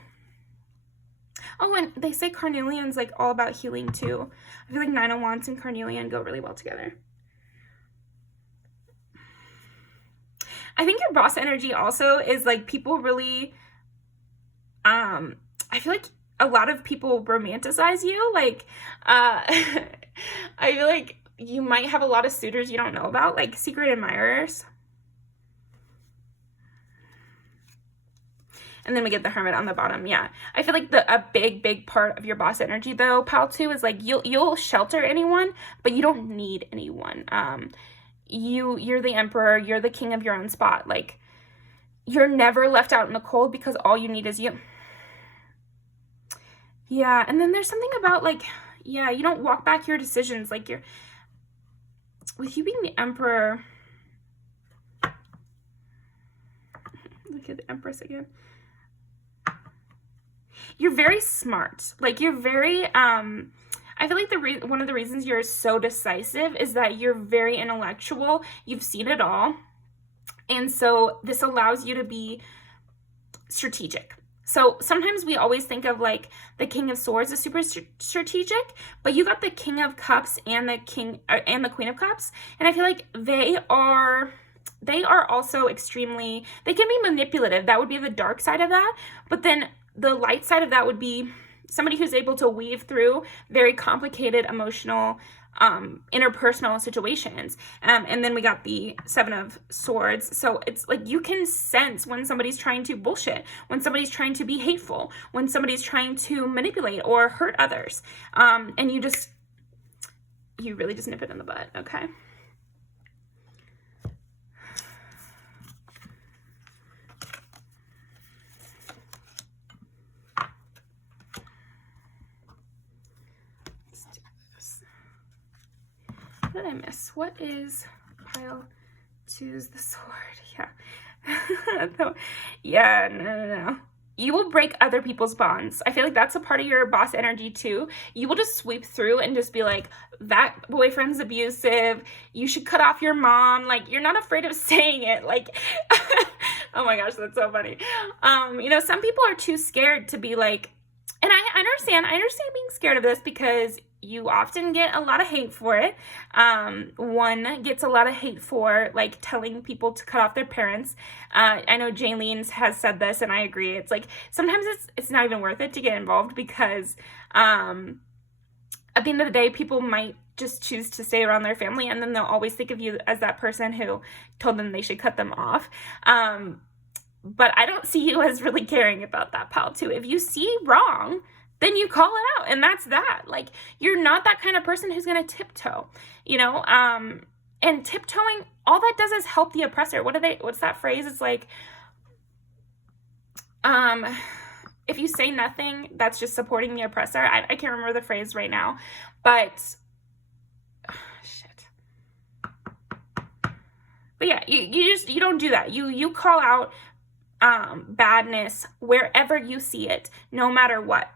Oh, and they say carnelian's like all about healing too. I feel like Nine of Wands and carnelian go really well together. I think your boss energy also is like, people really, I feel like a lot of people romanticize you. Like, I feel like you might have a lot of suitors you don't know about, like secret admirers. And then we get the Hermit on the bottom. Yeah, I feel like a big part of your boss energy, though, pal, too, is like you'll shelter anyone, but you don't need anyone. You're the emperor. You're the king of your own spot. Like, you're never left out in the cold because all you need is you. Yeah, and then there's something about, like, yeah, you don't walk back your decisions. Like, with you being the emperor. Look at the Empress again. You're very smart. Like, you're very, I feel like one of the reasons you're so decisive is that you're very intellectual. You've seen it all. And so this allows you to be strategic. So sometimes we always think of like the King of Swords as super strategic, but you got the King of Cups and the Queen of Cups. And I feel like they are also extremely, they can be manipulative. That would be the dark side of that. But then the light side of that would be somebody who's able to weave through very complicated emotional, interpersonal situations. And then we got the Seven of Swords. So it's like, you can sense when somebody's trying to bullshit, when somebody's trying to be hateful, when somebody's trying to manipulate or hurt others. And you really just nip it in the bud, okay? Let's do this. What did I miss? What is pile two's the sword? Yeah. Yeah, no. You will break other people's bonds. I feel like that's a part of your boss energy too. You will just sweep through and just be like, that boyfriend's abusive. You should cut off your mom. Like, you're not afraid of saying it. Like, oh my gosh, that's so funny. You know, some people are too scared to be like, and I understand being scared of this because you often get a lot of hate for it. One gets a lot of hate for like telling people to cut off their parents. I know Jaylene has said this and I agree. It's like sometimes it's not even worth it to get involved because at the end of the day, people might just choose to stay around their family and then they'll always think of you as that person who told them they should cut them off. But I don't see you as really caring about that, pal, too. If you see wrong, then you call it out, and that's that. Like, you're not that kind of person who's going to tiptoe, you know? And tiptoeing, all that does is help the oppressor. What's that phrase? It's like, if you say nothing, that's just supporting the oppressor. I can't remember the phrase right now, but, But yeah, you don't do that. You call out badness wherever you see it, no matter what.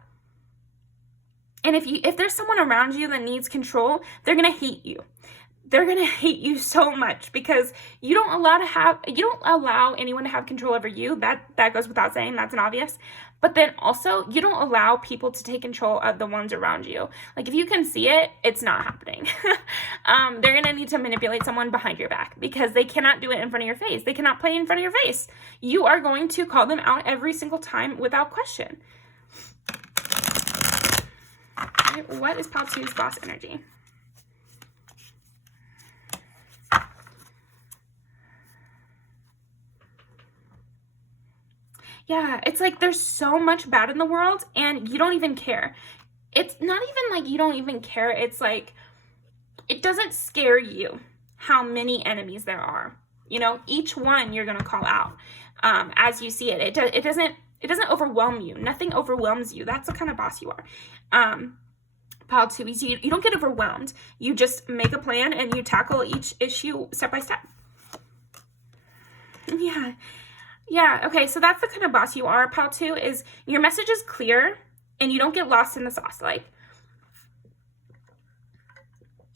And if there's someone around you that needs control, they're gonna hate you. They're gonna hate you so much because you don't allow anyone to have control over you. That goes without saying. That's an obvious. But then also, you don't allow people to take control of the ones around you. Like, if you can see it, it's not happening. They're going to need to manipulate someone behind your back because they cannot do it in front of your face. They cannot play in front of your face. You are going to call them out every single time without question. Okay, what is Pile 2's boss energy? Yeah, it's like there's so much bad in the world and you don't even care. It's not even like you don't even care. It's like it doesn't scare you how many enemies there are. You know, each one you're going to call out as you see it. It doesn't overwhelm you. Nothing overwhelms you. That's the kind of boss you are. Pile 2, you don't get overwhelmed. You just make a plan and you tackle each issue step by step. Yeah. Yeah, okay, so that's the kind of boss you are, Pile 2, is your message is clear and you don't get lost in the sauce. Like,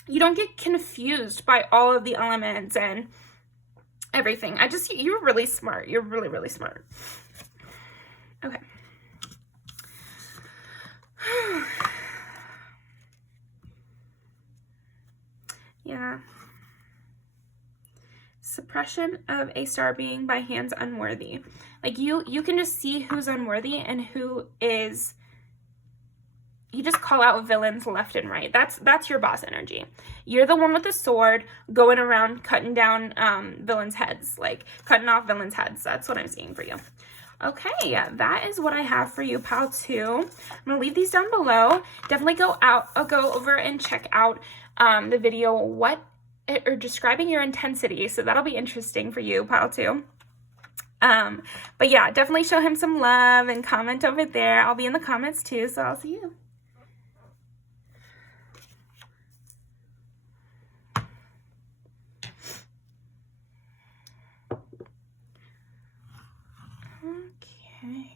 you don't get confused by all of the elements and everything. You're really smart. You're really, really smart. Okay. Yeah. Suppression of a star being by hands unworthy. Like you can just see who's unworthy and who is. You just call out villains left and right. That's your boss energy. You're the one with the sword going around cutting down villains' heads, like cutting off villains' heads. That's what I'm seeing for you. Okay, yeah, that is what I have for you, Pile 2. I'm gonna leave these down below. Definitely go over and check out the video or describing your intensity. So that'll be interesting for you, Pile 2. But yeah, definitely show him some love and comment over there. I'll be in the comments too, so I'll see you. Okay.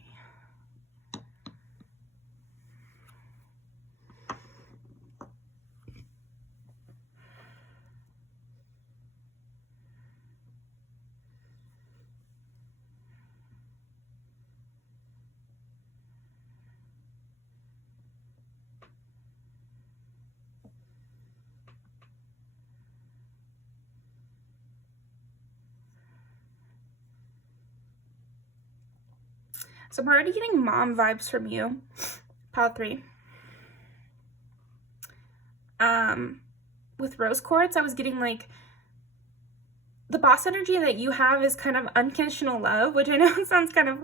So I'm already getting mom vibes from you, Pile 3. With rose quartz, I was getting like the boss energy that you have is kind of unconditional love, which I know sounds kind of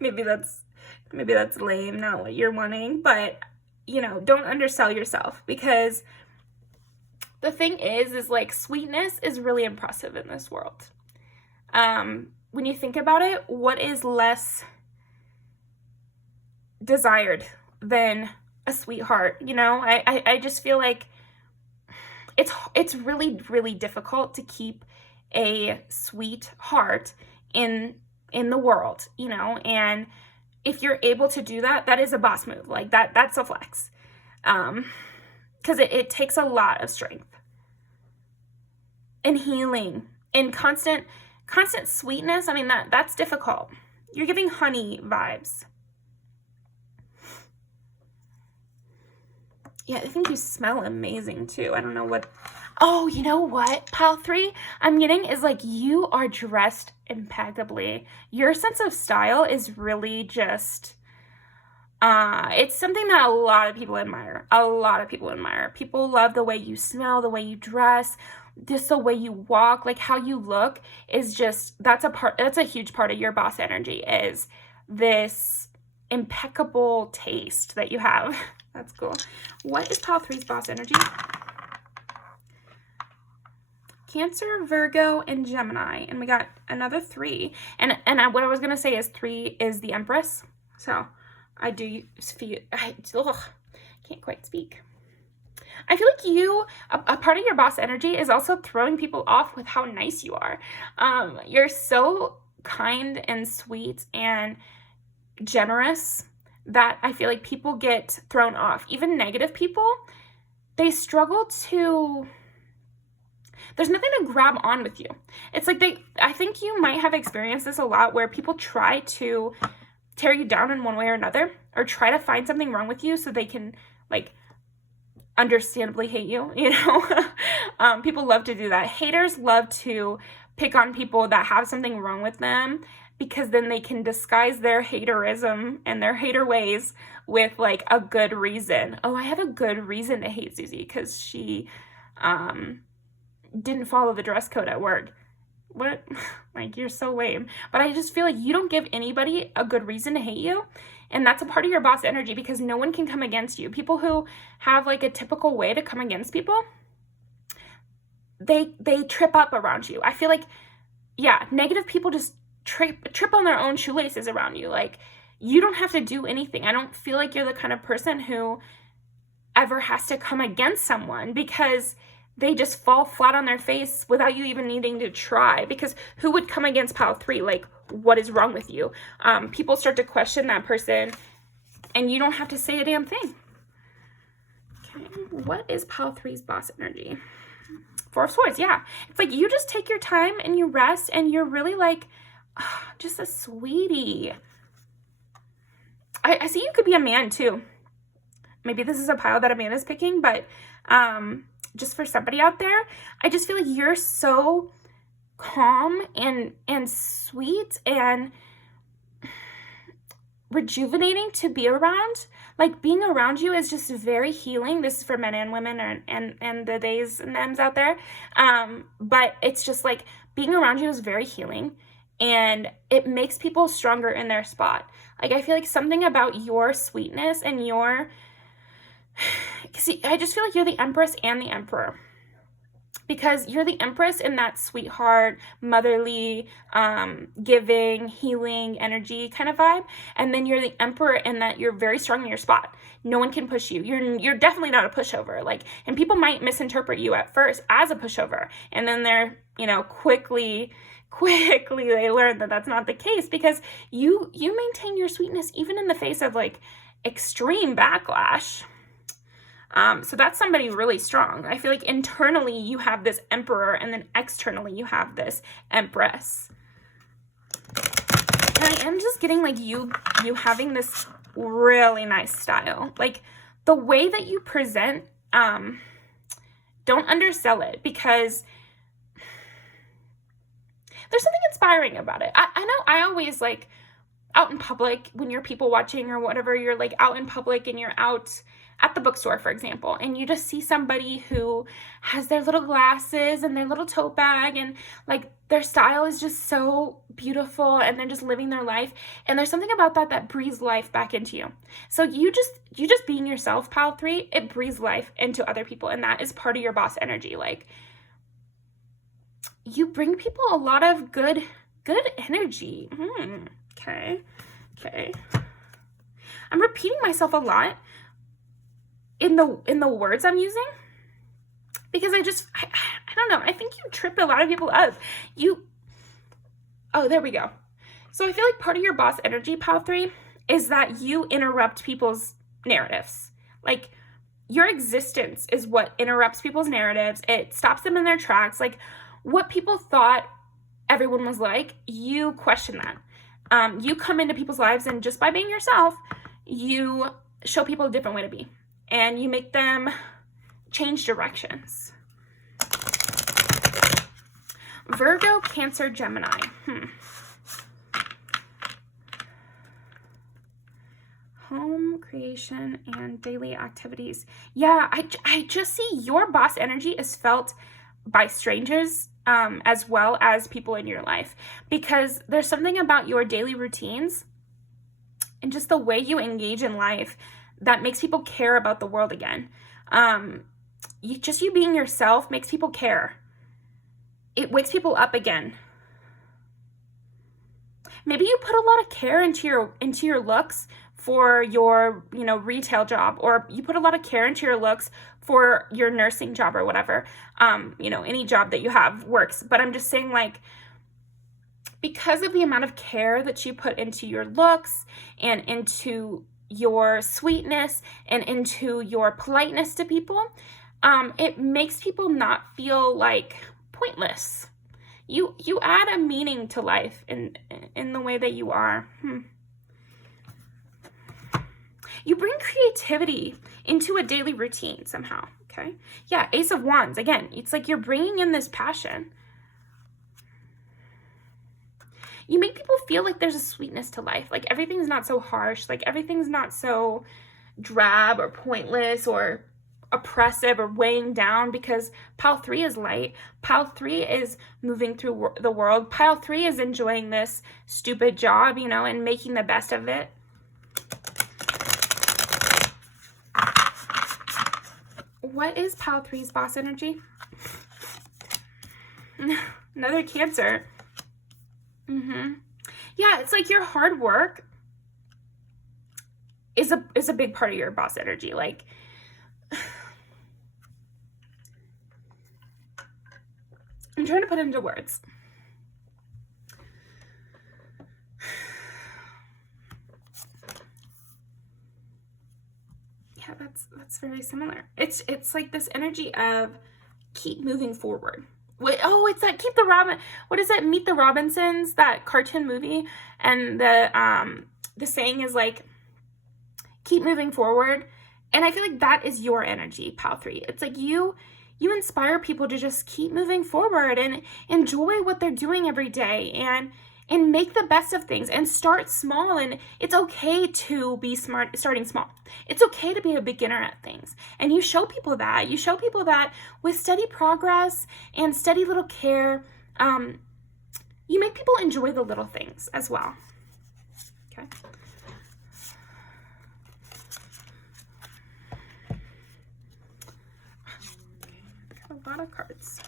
maybe that's lame, not what you're wanting, but you know, don't undersell yourself, because the thing is like sweetness is really impressive in this world. When you think about it, what is less desired than a sweetheart? You know, I just feel like it's really, really difficult to keep a sweetheart in the world, you know, and if you're able to do that, that is a boss move. Like that's a flex. Because it takes a lot of strength and healing and constant sweetness. I mean, that's difficult. You're giving honey vibes. Yeah, I think you smell amazing too. I don't know what. Oh, you know what, pile 3 I'm getting is like you are dressed impeccably. Your sense of style is really just, it's something that a lot of people admire. A lot of people admire. People love the way you smell, the way you dress, just the way you walk, like how you look is just, that's a huge part of your boss energy, is this impeccable taste that you have. That's cool. What is pile 3's boss energy? Cancer, Virgo, and Gemini. And we got another 3. And what I was going to say is 3 is the Empress. So I do feel, can't quite speak. I feel like a part of your boss energy is also throwing people off with how nice you are. You're so kind and sweet and generous that I feel like people get thrown off. Even negative people, they struggle to, there's nothing to grab on with you. It's like I think you might have experienced this a lot, where people try to tear you down in one way or another, or try to find something wrong with you so they can, like, understandably hate you, you know? People love to do that. Haters love to pick on people that have something wrong with them, because then they can disguise their haterism and their hater ways with, like, a good reason. Oh, I have a good reason to hate Susie because she didn't follow the dress code at work. What? Like, you're so lame. But I just feel like you don't give anybody a good reason to hate you. And that's a part of your boss energy, because no one can come against you. People who have, like, a typical way to come against people, they trip up around you. I feel like, yeah, negative people just trip on their own shoelaces around you. Like, you don't have to do anything. I don't feel like you're the kind of person who ever has to come against someone, because they just fall flat on their face without you even needing to try. Because who would come against pile 3? Like, what is wrong with you? People start to question that person, and you don't have to say a damn thing. Okay, what is pile 3's boss energy? 4 of Swords, yeah. It's like you just take your time and you rest, and you're really like, just a sweetie. I see you could be a man too. Maybe this is a pile that a man is picking, but just for somebody out there, I just feel like you're so calm and sweet and rejuvenating to be around. Like, being around you is just very healing. This is for men and women and the theys and thems out there. But it's just like being around you is very healing, and it makes people stronger in their spot. Like, I feel like something about your sweetness and your, see, I just feel like you're the Empress and the Emperor, because you're the Empress in that sweetheart, motherly, giving, healing energy kind of vibe. And then you're the Emperor in that you're very strong in your spot. No one can push you. You're definitely not a pushover. Like, and people might misinterpret you at first as a pushover. And then they're, you know, quickly they learn that that's not the case, because you maintain your sweetness even in the face of, like, extreme backlash. So that's somebody really strong. I feel like internally you have this Emperor, and then externally you have this Empress. And I am just getting, like, you having this really nice style. Like, the way that you present, don't undersell it, because there's something inspiring about it. I know I always, like, out in public, when you're people watching or whatever, you're, like, out in public and you're out at the bookstore, for example, and you just see somebody who has their little glasses and their little tote bag, and like their style is just so beautiful, and they're just living their life, and there's something about that that breathes life back into you. So you just being yourself, pile 3, it breathes life into other people, and that is part of your boss energy. Like, you bring people a lot of good energy. Okay. I'm repeating myself a lot in the words I'm using, because I don't know. I think you trip a lot of people up. Oh, there we go. So I feel like part of your boss energy, pile 3, is that you interrupt people's narratives. Like, your existence is what interrupts people's narratives. It stops them in their tracks. Like, what people thought everyone was like, you question that. You come into people's lives, and just by being yourself, you show people a different way to be, and you make them change directions. Virgo, Cancer, Gemini. Home, creation, and daily activities. Yeah, I just see your boss energy is felt by strangers as well as people in your life, because there's something about your daily routines and just the way you engage in life that makes people care about the world again. You being yourself makes people care. It wakes people up again. Maybe you put a lot of care into your looks for your, retail job, or you put a lot of care into your looks for your nursing job or whatever. Any job that you have works. But I'm just saying, like, because of the amount of care that you put into your looks and into your sweetness and into your politeness to people, it makes people not feel like pointless. You add a meaning to life in the way that you are. You bring creativity into a daily routine somehow, okay? Yeah, Ace of Wands. Again, it's like you're bringing in this passion. You make people feel like there's a sweetness to life. Like, everything's not so harsh. Like, everything's not so drab or pointless or oppressive or weighing down, because pile 3 is light. Pile 3 is moving through the world. Pile 3 is enjoying this stupid job, and making the best of it. What is pile 3's boss energy? Another Cancer. Yeah, it's like your hard work is a big part of your boss energy. Like, I'm trying to put it into words. Yeah, that's very similar. It's like this energy of keep moving forward. It's that what is it? Meet the Robinsons, that cartoon movie, and the saying is like, keep moving forward. And I feel like that is your energy, pile 3. It's like you inspire people to just keep moving forward and enjoy what they're doing every day, and make the best of things, and start small. And it's okay to be starting small. It's okay to be a beginner at things. And you show people that. You show people that with steady progress and steady little care, you make people enjoy the little things as well. Okay. Got a lot of cards.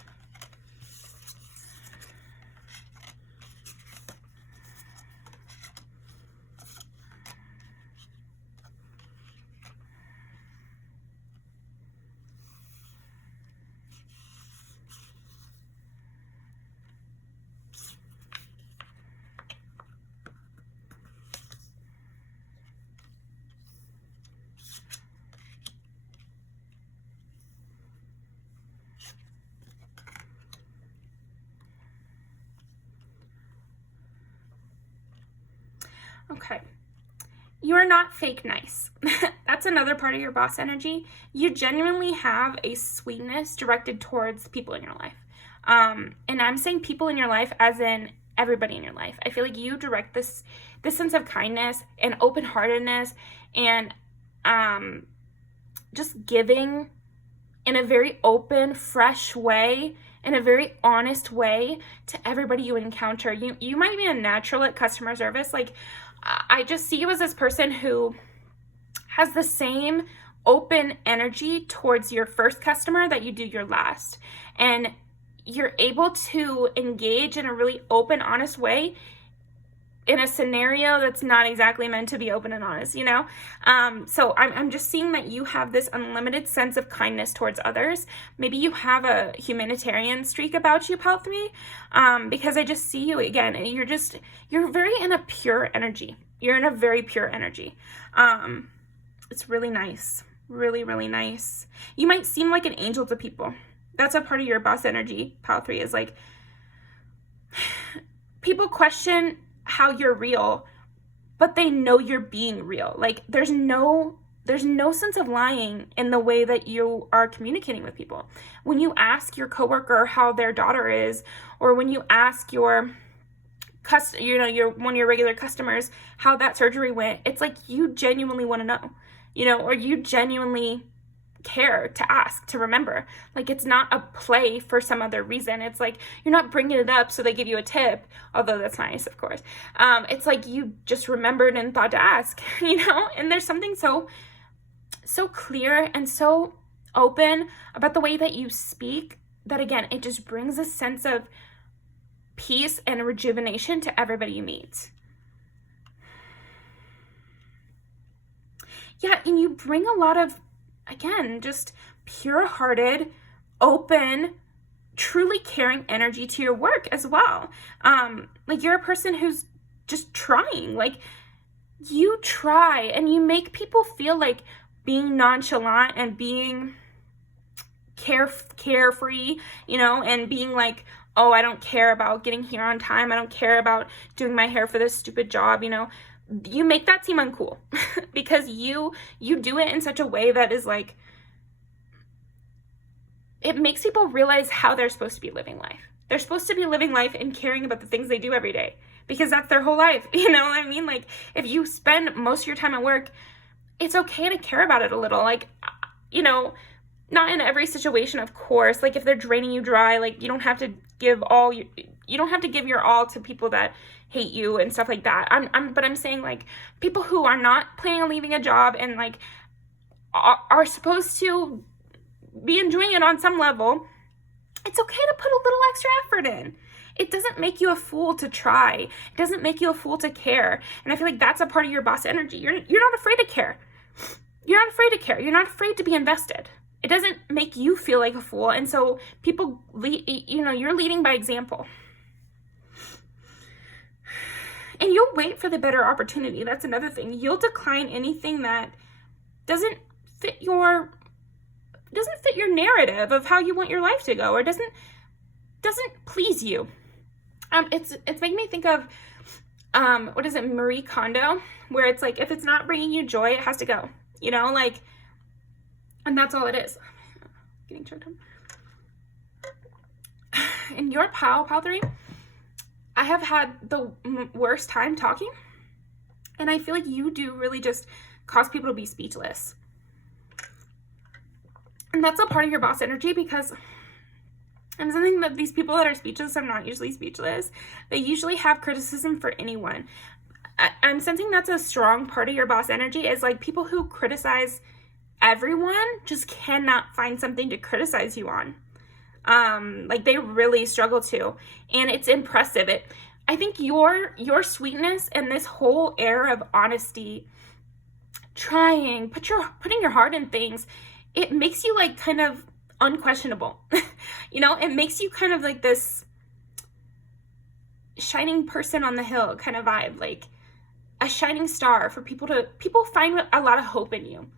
Okay. You're not fake nice. That's another part of your boss energy. You genuinely have a sweetness directed towards people in your life. And I'm saying people in your life as in everybody in your life. I feel like you direct this sense of kindness and open-heartedness and just giving in a very open, fresh way, in a very honest way to everybody you encounter. You might be a natural at customer service. Like, I just see you as this person who has the same open energy towards your first customer that you do your last. And you're able to engage in a really open, honest way in a scenario that's not exactly meant to be open and honest, you know? So I'm just seeing that you have this unlimited sense of kindness towards others. Maybe you have a humanitarian streak about you, Pile 3, because I just see you again, and you're very in a pure energy. You're in a very pure energy. It's really nice. Really, really nice. You might seem like an angel to people. That's a part of your boss energy, Pile 3, is like, people question how you're real, but they know you're being real. Like, there's no sense of lying in the way that you are communicating with people. When you ask your coworker how their daughter is, or when you ask your one of your regular customers how that surgery went, it's like you genuinely want to know, or you genuinely care to ask, to remember. Like, it's not a play for some other reason. It's like you're not bringing it up so they give you a tip, although that's nice, of course. It's like you just remembered and thought to ask, and there's something so clear and so open about the way that you speak that, again, it just brings a sense of peace and rejuvenation to everybody you meet. Yeah, and you bring a lot of, again, just pure-hearted, open, truly caring energy to your work as well. Like, you're a person who's just trying. Like, you try and you make people feel like being nonchalant and being carefree, and being like, oh, I don't care about getting here on time. I don't care about doing my hair for this stupid job, You make that seem uncool because you do it in such a way that is like, it makes people realize how they're supposed to be living life. They're supposed to be living life and caring about the things they do every day because that's their whole life. You know what I mean? Like, if you spend most of your time at work, it's okay to care about it a little. Like, not in every situation, of course. Like, if they're draining you dry, like, you don't have to give your all to people that hate you and stuff like that. But I'm saying, like, people who are not planning on leaving a job and, like, are supposed to be enjoying it on some level, it's okay to put a little extra effort in. It doesn't make you a fool to try. It doesn't make you a fool to care. And I feel like that's a part of your boss energy. You're not afraid to care. You're not afraid to care. You're not afraid to be invested. It doesn't make you feel like a fool. And so people, you're leading by example. And you'll wait for the better opportunity. That's another thing. You'll decline anything that doesn't fit your narrative of how you want your life to go, or doesn't please you. It's making me think of, what is it, Marie Kondo, where it's like, if it's not bringing you joy, it has to go, and that's all it is. Getting choked up. In your Pile 3, I have had the worst time talking, and I feel like you do really just cause people to be speechless. And that's a part of your boss energy, because I'm something that these people that are speechless are not usually speechless. They usually have criticism for anyone. I'm sensing that's a strong part of your boss energy, is like people who criticize everyone just cannot find something to criticize you on. Like, they really struggle to, and it's impressive. I think your sweetness and this whole air of honesty, putting your heart in things, it makes you like kind of unquestionable. It makes you kind of like this shining person on the hill kind of vibe, like a shining star for people find a lot of hope in you.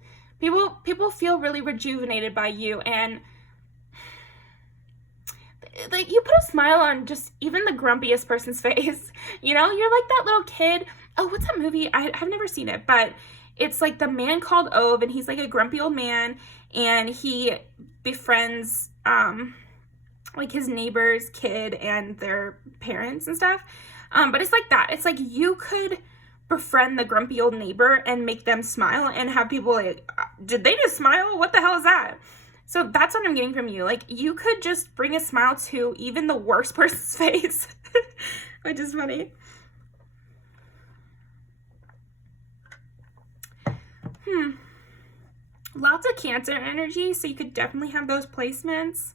People feel really rejuvenated by you, and like, you put a smile on just even the grumpiest person's face. You're like that little kid. Oh, what's that movie? I've never seen it, but it's like The Man Called Ove, and he's like a grumpy old man, and he befriends like his neighbor's kid and their parents and stuff. But it's like that. It's like you could befriend the grumpy old neighbor and make them smile and have people like, did they just smile? What the hell is that? So that's what I'm getting from you. Like, you could just bring a smile to even the worst person's face, which is funny. Lots of Cancer energy, so you could definitely have those placements.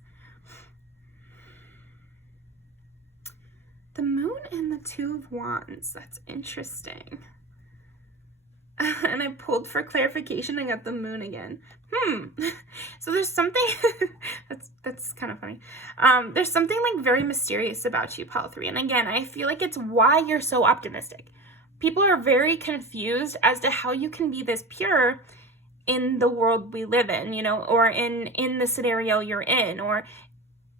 The Moon and the Two of Wands. That's interesting. And I pulled for clarification and got the Moon again. So there's something that's kind of funny. There's something like very mysterious about you, Pile 3. And again, I feel like it's why you're so optimistic. People are very confused as to how you can be this pure in the world we live in, you know, or in the scenario you're in, or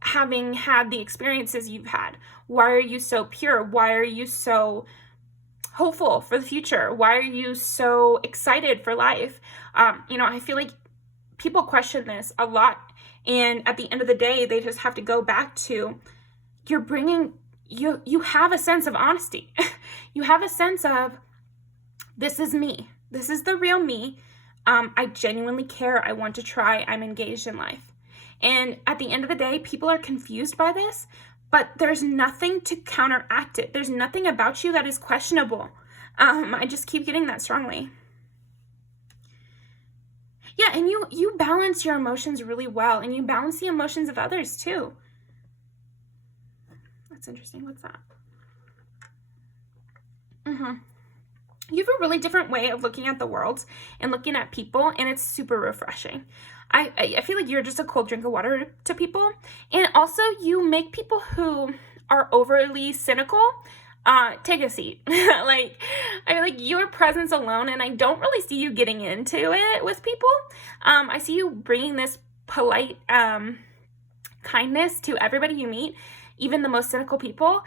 having had the experiences you've had. Why are you so pure? Why are you so hopeful for the future? Why are you so excited for life? You know, I feel like people question this a lot, and at the end of the day, they just have to go back to, you're bringing, you have a sense of honesty. You have a sense of, this is me. This is the real me. I genuinely care. I want to try. I'm engaged in life. And at the end of the day, people are confused by this, but there's nothing to counteract it. There's nothing about you that is questionable. I just keep getting that strongly. Yeah, and you balance your emotions really well, and you balance the emotions of others too. That's interesting. What's that? You have a really different way of looking at the world and looking at people, and it's super refreshing. I feel like you're just a cold drink of water to people. And also, you make people who are overly cynical take a seat. Like, I feel like your presence alone, and I don't really see you getting into it with people. I see you bringing this polite kindness to everybody you meet, even the most cynical people.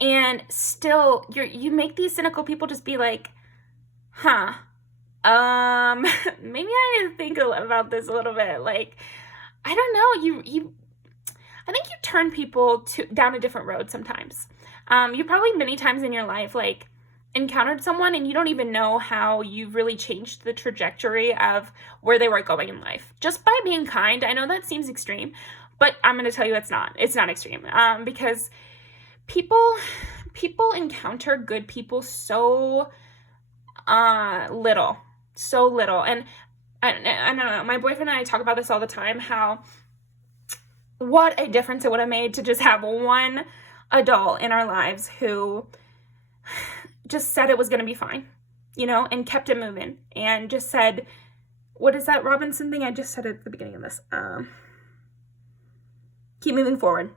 And still, you make these cynical people just be like, maybe I need to think about this a little bit. Like, I don't know, I think you turn people down a different road sometimes. You probably many times in your life, like, encountered someone and you don't even know how you've really changed the trajectory of where they were going in life. Just by being kind. I know that seems extreme, but I'm going to tell you it's not. It's not extreme. Because people encounter good people so little. And I don't know, my boyfriend and I talk about this all the time, how what a difference it would have made to just have one adult in our lives who just said it was going to be fine, you know, and kept it moving, and just said, what is that Robinson thing? I just said it at the beginning of this. Keep moving forward.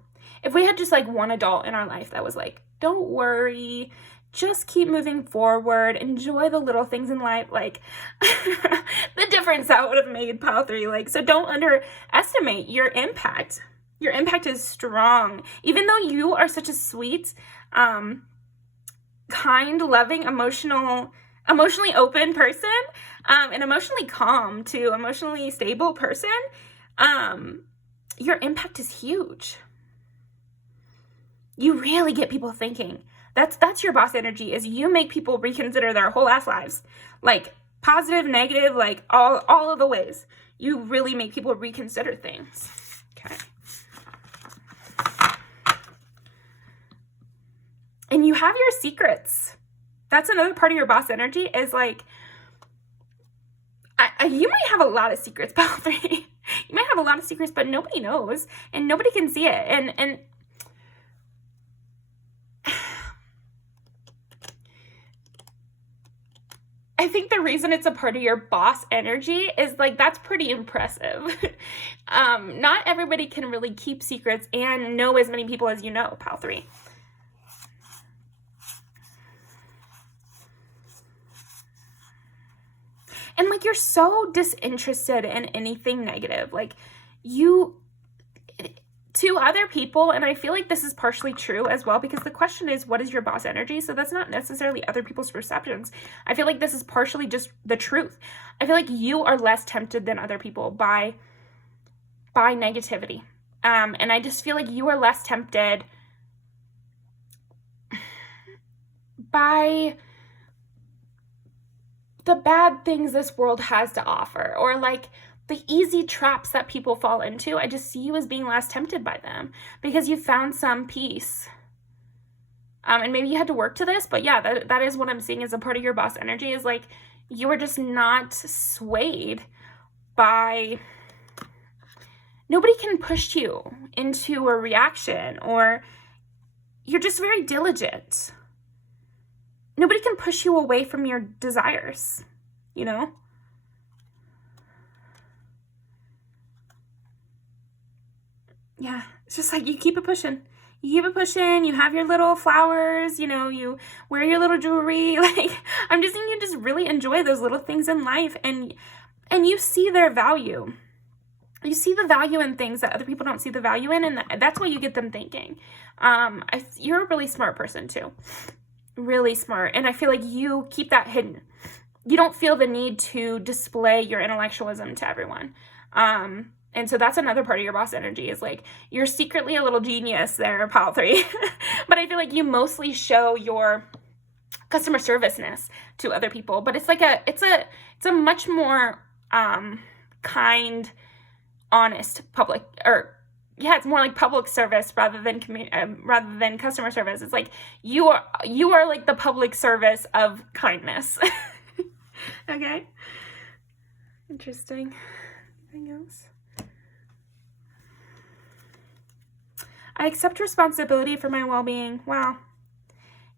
If we had just like one adult in our life that was like, don't worry, just keep moving forward, enjoy the little things in life, like the difference that would have made, Pile 3. Like, so don't underestimate your impact. Your impact is strong. Even though you are such a sweet, kind, loving, emotionally open person, and emotionally calm to emotionally stable person, your impact is huge. You really get people thinking. That's your boss energy, is you make people reconsider their whole ass lives. Like, positive, negative, like all of the ways. You really make people reconsider things. Okay. And you have your secrets. That's another part of your boss energy, is like, you might have a lot of secrets, Pile 3. You might have a lot of secrets, but nobody knows, and nobody can see it. And I think the reason it's a part of your boss energy is, like, that's pretty impressive. Not everybody can really keep secrets and know as many people as you know, Pile 3. And, like, you're so disinterested in anything negative. Like, to other people, and I feel like this is partially true as well, because the question is, what is your boss energy? So that's not necessarily other people's perceptions. I feel like this is partially just the truth. I feel like you are less tempted than other people by negativity. And I just feel like you are less tempted by the bad things this world has to offer, or like the easy traps that people fall into. I just see you as being less tempted by them because you found some peace. And maybe you had to work to this, but yeah, that is what I'm seeing as a part of your boss energy, is like you are just not swayed by, nobody can push you into a reaction, or you're just very diligent. Nobody can push you away from your desires, you know? Yeah, it's just like you keep it pushing. You keep it pushing, you have your little flowers, you know, you wear your little jewelry. Like, I'm just saying, you just really enjoy those little things in life, and you see their value. You see the value in things that other people don't see the value in, and that's why you get them thinking. You're a really smart person too. Really smart. And I feel like you keep that hidden. You don't feel the need to display your intellectualism to everyone. And so that's another part of your boss energy, is like you're secretly a little genius there, pile 3. But I feel like you mostly show your customer serviceness to other people, but it's like it's a much more kind, honest public, or yeah, it's more like public service rather than customer service. It's like you are like the public service of kindness. Okay. Interesting. Anything else? I accept responsibility for my well-being. Wow.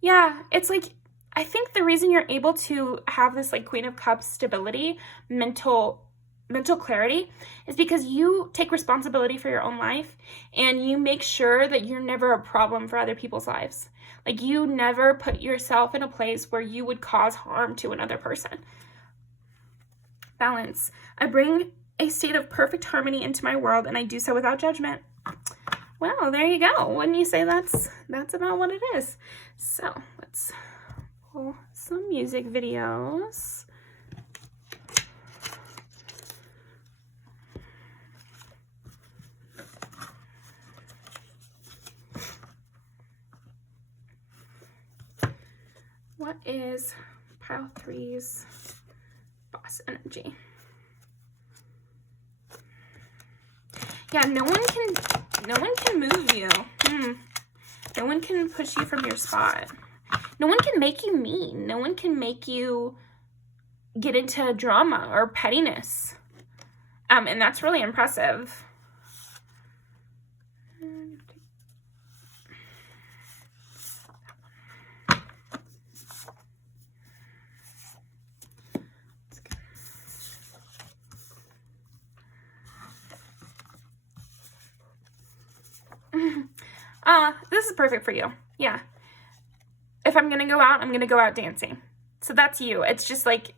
Yeah, it's like, I think the reason you're able to have this like Queen of Cups stability, mental clarity, is because you take responsibility for your own life, and you make sure that you're never a problem for other people's lives. Like, you never put yourself in a place where you would cause harm to another person. Balance. I bring a state of perfect harmony into my world, and I do so without judgment. Well, there you go. Wouldn't you say that's about what it is? So let's pull some music videos. What is pile 3's boss energy? Yeah, no one can move you. No one can push you from your spot. No one can make you mean. No one can make you get into drama or pettiness. And that's really impressive. This is perfect for you. Yeah. If I'm going to go out, I'm going to go out dancing. So that's you. It's just like,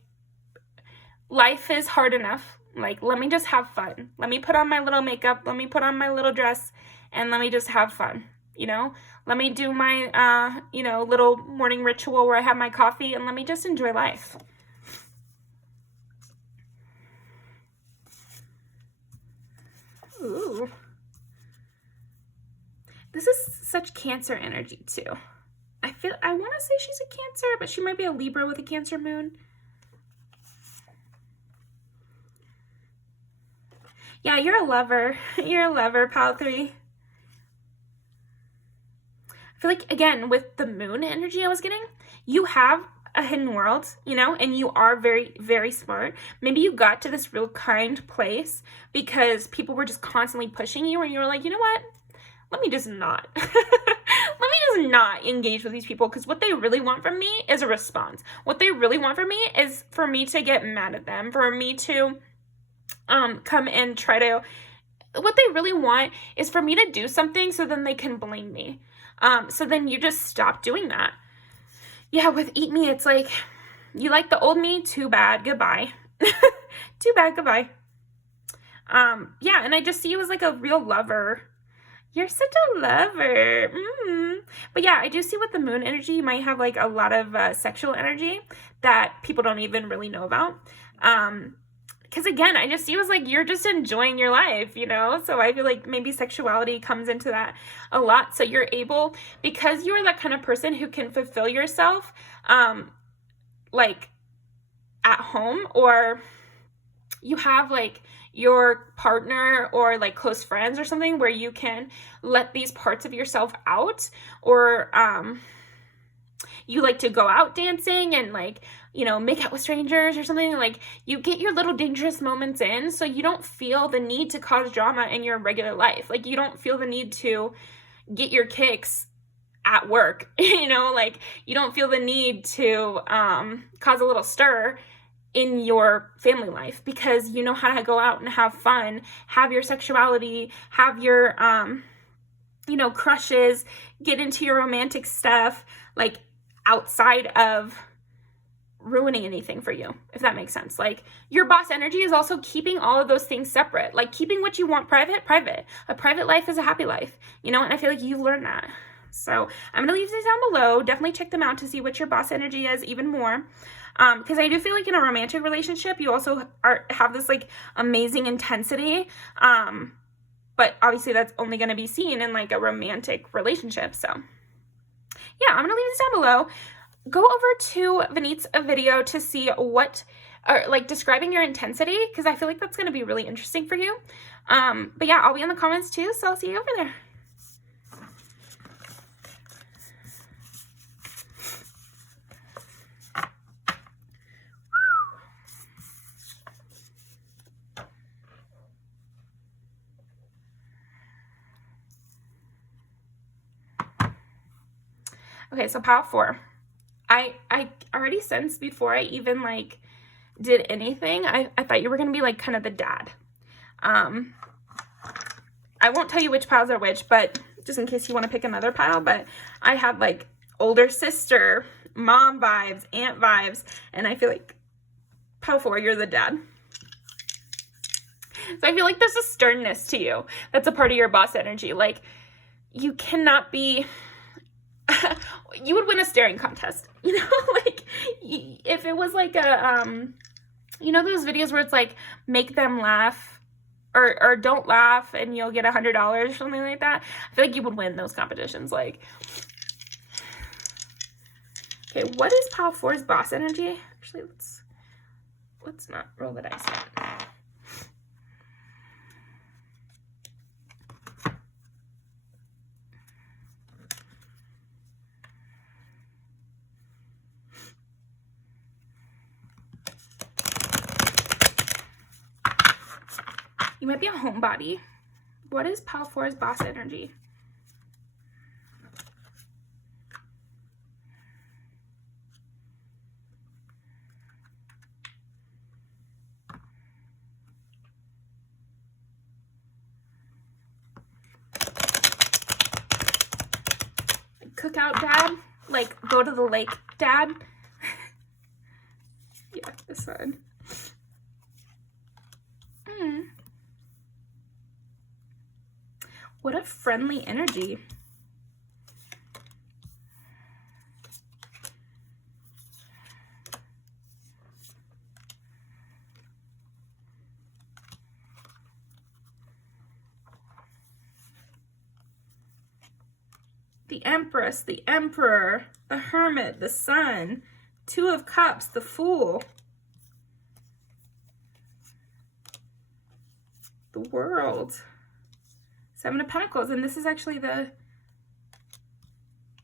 life is hard enough. Like, let me just have fun. Let me put on my little makeup. Let me put on my little dress, and let me just have fun. You know, let me do my, little morning ritual where I have my coffee, and let me just enjoy life. Ooh. This is such Cancer energy too. I want to say she's a Cancer, but she might be a Libra with a Cancer moon. Yeah, you're a lover. You're a lover, pile 3. I feel like, again, with the moon energy I was getting, you have a hidden world, you know, and you are very, very smart. Maybe you got to this real kind place because people were just constantly pushing you, and you were like, you know what? Let me just not. Let me just not engage with these people, because what they really want from me is a response. What they really want from me is for me to get mad at them, for me to come and try to, what they really want is for me to do something so then they can blame me. So then you just stop doing that. Yeah, with Eat Me, it's like, you like the old me? Too bad, goodbye. Too bad, goodbye. Yeah, and I just see you as like a real lover. You're such a lover. But yeah, I do see with the moon energy, you might have like a lot of sexual energy that people don't even really know about. Because again, I just see you as like, you're just enjoying your life, you know? So I feel like maybe sexuality comes into that a lot. So you're able, because you're that kind of person who can fulfill yourself, like at home, or you have like your partner or like close friends or something where you can let these parts of yourself out, or you like to go out dancing and like, you know, make out with strangers or something, like you get your little dangerous moments in so you don't feel the need to cause drama in your regular life. Like you don't feel the need to get your kicks at work, you know, like you don't feel the need to cause a little stir in your family life, because you know how to go out and have fun, have your sexuality, have your you know, crushes, get into your romantic stuff, like outside of ruining anything for you, if that makes sense. Like your boss energy is also keeping all of those things separate, like keeping what you want private. A private life is a happy life, you know, and I feel like you've learned that. So I'm gonna leave these down below. Definitely check them out to see what your boss energy is even more. Because I do feel like in a romantic relationship, you also have this like amazing intensity. But obviously that's only going to be seen in like a romantic relationship. So yeah, I'm going to leave this down below. Go over to Vinit's video to see what, or like describing your intensity, because I feel like that's going to be really interesting for you. But yeah, I'll be in the comments too, so I'll see you over there. Okay, so pile 4. I already sensed before I even like did anything, I thought you were gonna be like kind of the dad. I won't tell you which piles are which, but just in case you want to pick another pile, but I have like older sister, mom vibes, aunt vibes, and I feel like pile 4, you're the dad. So I feel like there's a sternness to you that's a part of your boss energy. Like you cannot be you would win a staring contest, you know, like if it was like a you know those videos where it's like make them laugh or don't laugh and you'll get $100 or something like that. I feel like you would win those competitions. Like, okay, what is pile 4's boss energy? Actually, let's not roll the dice yet. You might be a homebody. What is pile 4's boss energy? Cookout dad? Like go to the lake dad? Yeah, this one. What a friendly energy. The Empress, the Emperor, the Hermit, the Sun, 2 of Cups, the Fool, the World, 7 of Pentacles, and this is actually the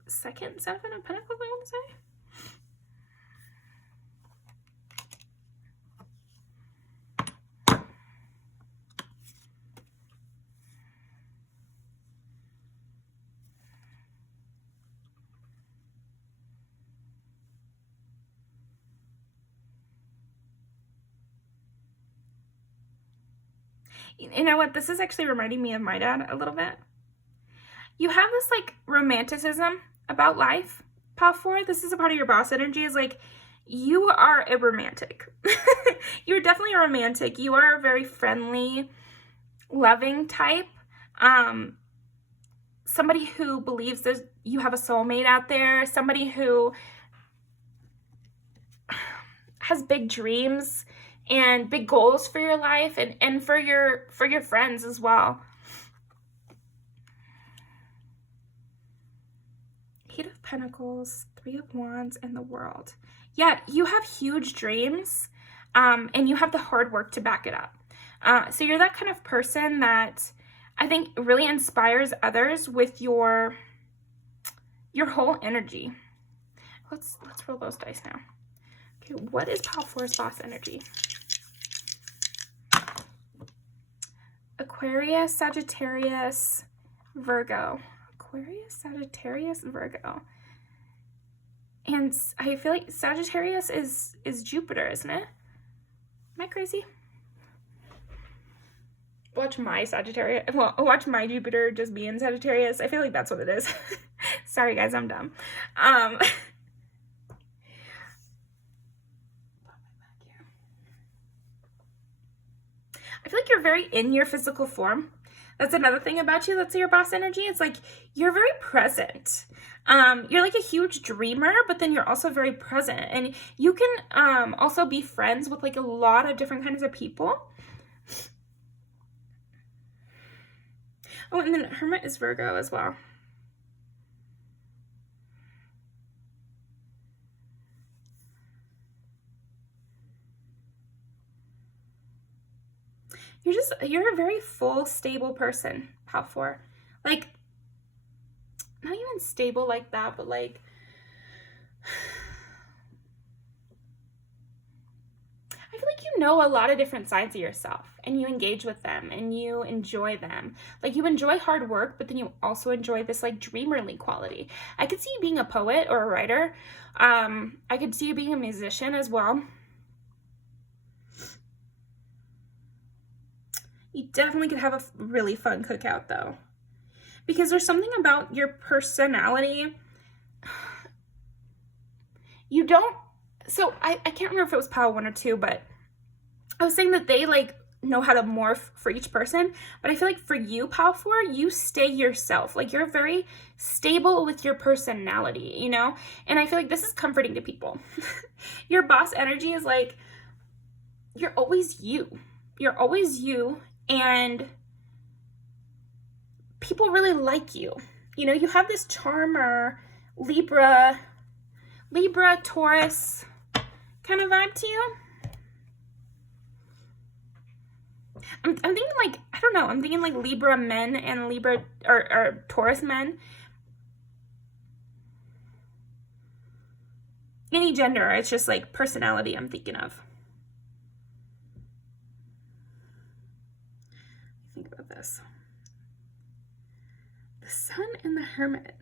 second 7 of Pentacles, I want to say. You know what? This is actually reminding me of my dad a little bit. You have this like romanticism about life, pile 4. This is a part of your boss energy, is like you are a romantic. You're definitely a romantic. You are a very friendly, loving type. Somebody who believes that you have a soulmate out there. Somebody who has big dreams and big goals for your life and for your friends as well. Eight of Pentacles, 3 of Wands, and the World. yeah, you have huge dreams, and you have the hard work to back it up. So you're that kind of person that I think really inspires others with your whole energy. Let's roll those dice now. Okay, what is Pile 4's boss energy? Aquarius, Sagittarius, Virgo. Aquarius, Sagittarius, Virgo. And I feel like Sagittarius is Jupiter, isn't it? Am I crazy? Watch my Sagittarius. Well, watch my Jupiter just be in Sagittarius. I feel like that's what it is. Sorry, guys, I'm dumb. I feel like you're very in your physical form. That's another thing about you that's your boss energy. It's like you're very present. You're like a huge dreamer, but then you're also very present. And you can also be friends with like a lot of different kinds of people. Oh, and then Hermit is Virgo as well. You're a very full, stable person, Pile 4. Like, not even stable like that, but like, I feel like you know a lot of different sides of yourself, and you engage with them, and you enjoy them. Like, you enjoy hard work, but then you also enjoy this like dreamerly quality. I could see you being a poet or a writer. I could see you being a musician as well. You definitely could have a really fun cookout though, because there's something about your personality. You don't, so I can't remember if it was Pile 1 or 2, but I was saying that they like know how to morph for each person, but I feel like for you, Pile 4, you stay yourself. Like, you're very stable with your personality, you know? And I feel like this is comforting to people. Your boss energy is like, you're always you. You're always you. And people really like you. You know, you have this charmer, Libra, Taurus kind of vibe to you. I'm thinking like, I don't know, I'm thinking like Libra men and Libra or Taurus men. Any gender, it's just like personality I'm thinking of. Think about this. The Sun and the Hermit.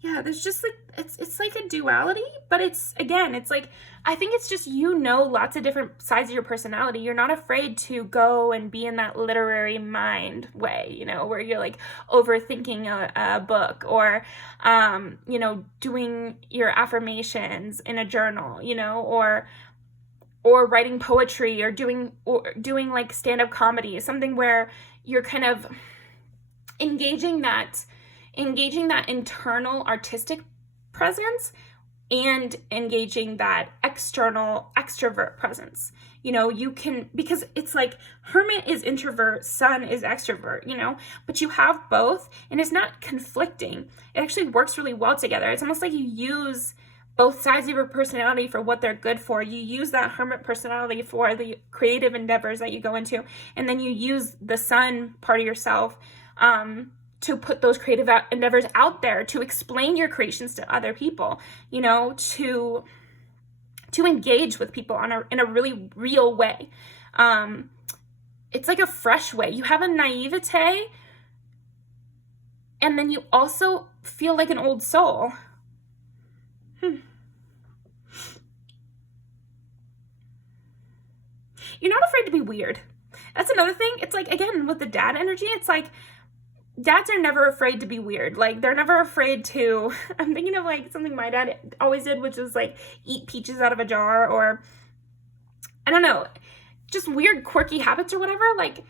Yeah, there's just like, it's like a duality, but it's, again, it's like, I think it's just, you know, lots of different sides of your personality. You're not afraid to go and be in that literary mind way, you know, where you're like overthinking a book, or, you know, doing your affirmations in a journal, you know, or writing poetry, or doing like stand-up comedy, something where you're kind of engaging that internal artistic presence and engaging that external extrovert presence. You know, you can, because it's like Hermit is introvert, Sun is extrovert, you know, but you have both and it's not conflicting. It actually works really well together. It's almost like you use both sides of your personality for what they're good for. You use that Hermit personality for the creative endeavors that you go into, and then you use the Sun part of yourself to put those creative endeavors out there, to explain your creations to other people, you know, to engage with people in a really real way. It's like a fresh way. You have a naivete, and then you also feel like an old soul. You're not afraid to be weird. That's another thing. It's like, again, with the dad energy, it's like, dads are never afraid to be weird. Like, they're never afraid to, I'm thinking of like something my dad always did, which was like eat peaches out of a jar, or I don't know, just weird quirky habits or whatever. Like,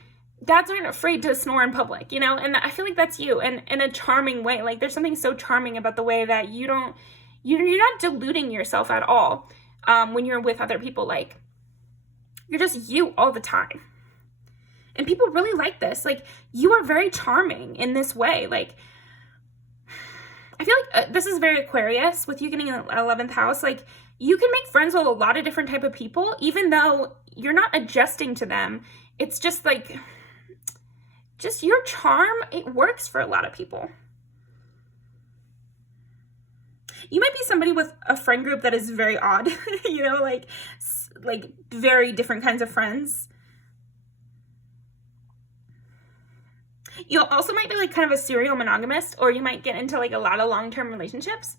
dads aren't afraid to snore in public, you know? And I feel like that's you, and in a charming way. Like, there's something so charming about the way that you're not deluding yourself at all when you're with other people. Like, you're just you all the time. And people really like this. Like, you are very charming in this way. Like, I feel like this is very Aquarius with you getting an 11th house. Like, you can make friends with a lot of different type of people, even though you're not adjusting to them. It's just like, just your charm, it works for a lot of people. You might be somebody with a friend group that is very odd, you know, like very different kinds of friends. You also might be like kind of a serial monogamist, or you might get into like a lot of long-term relationships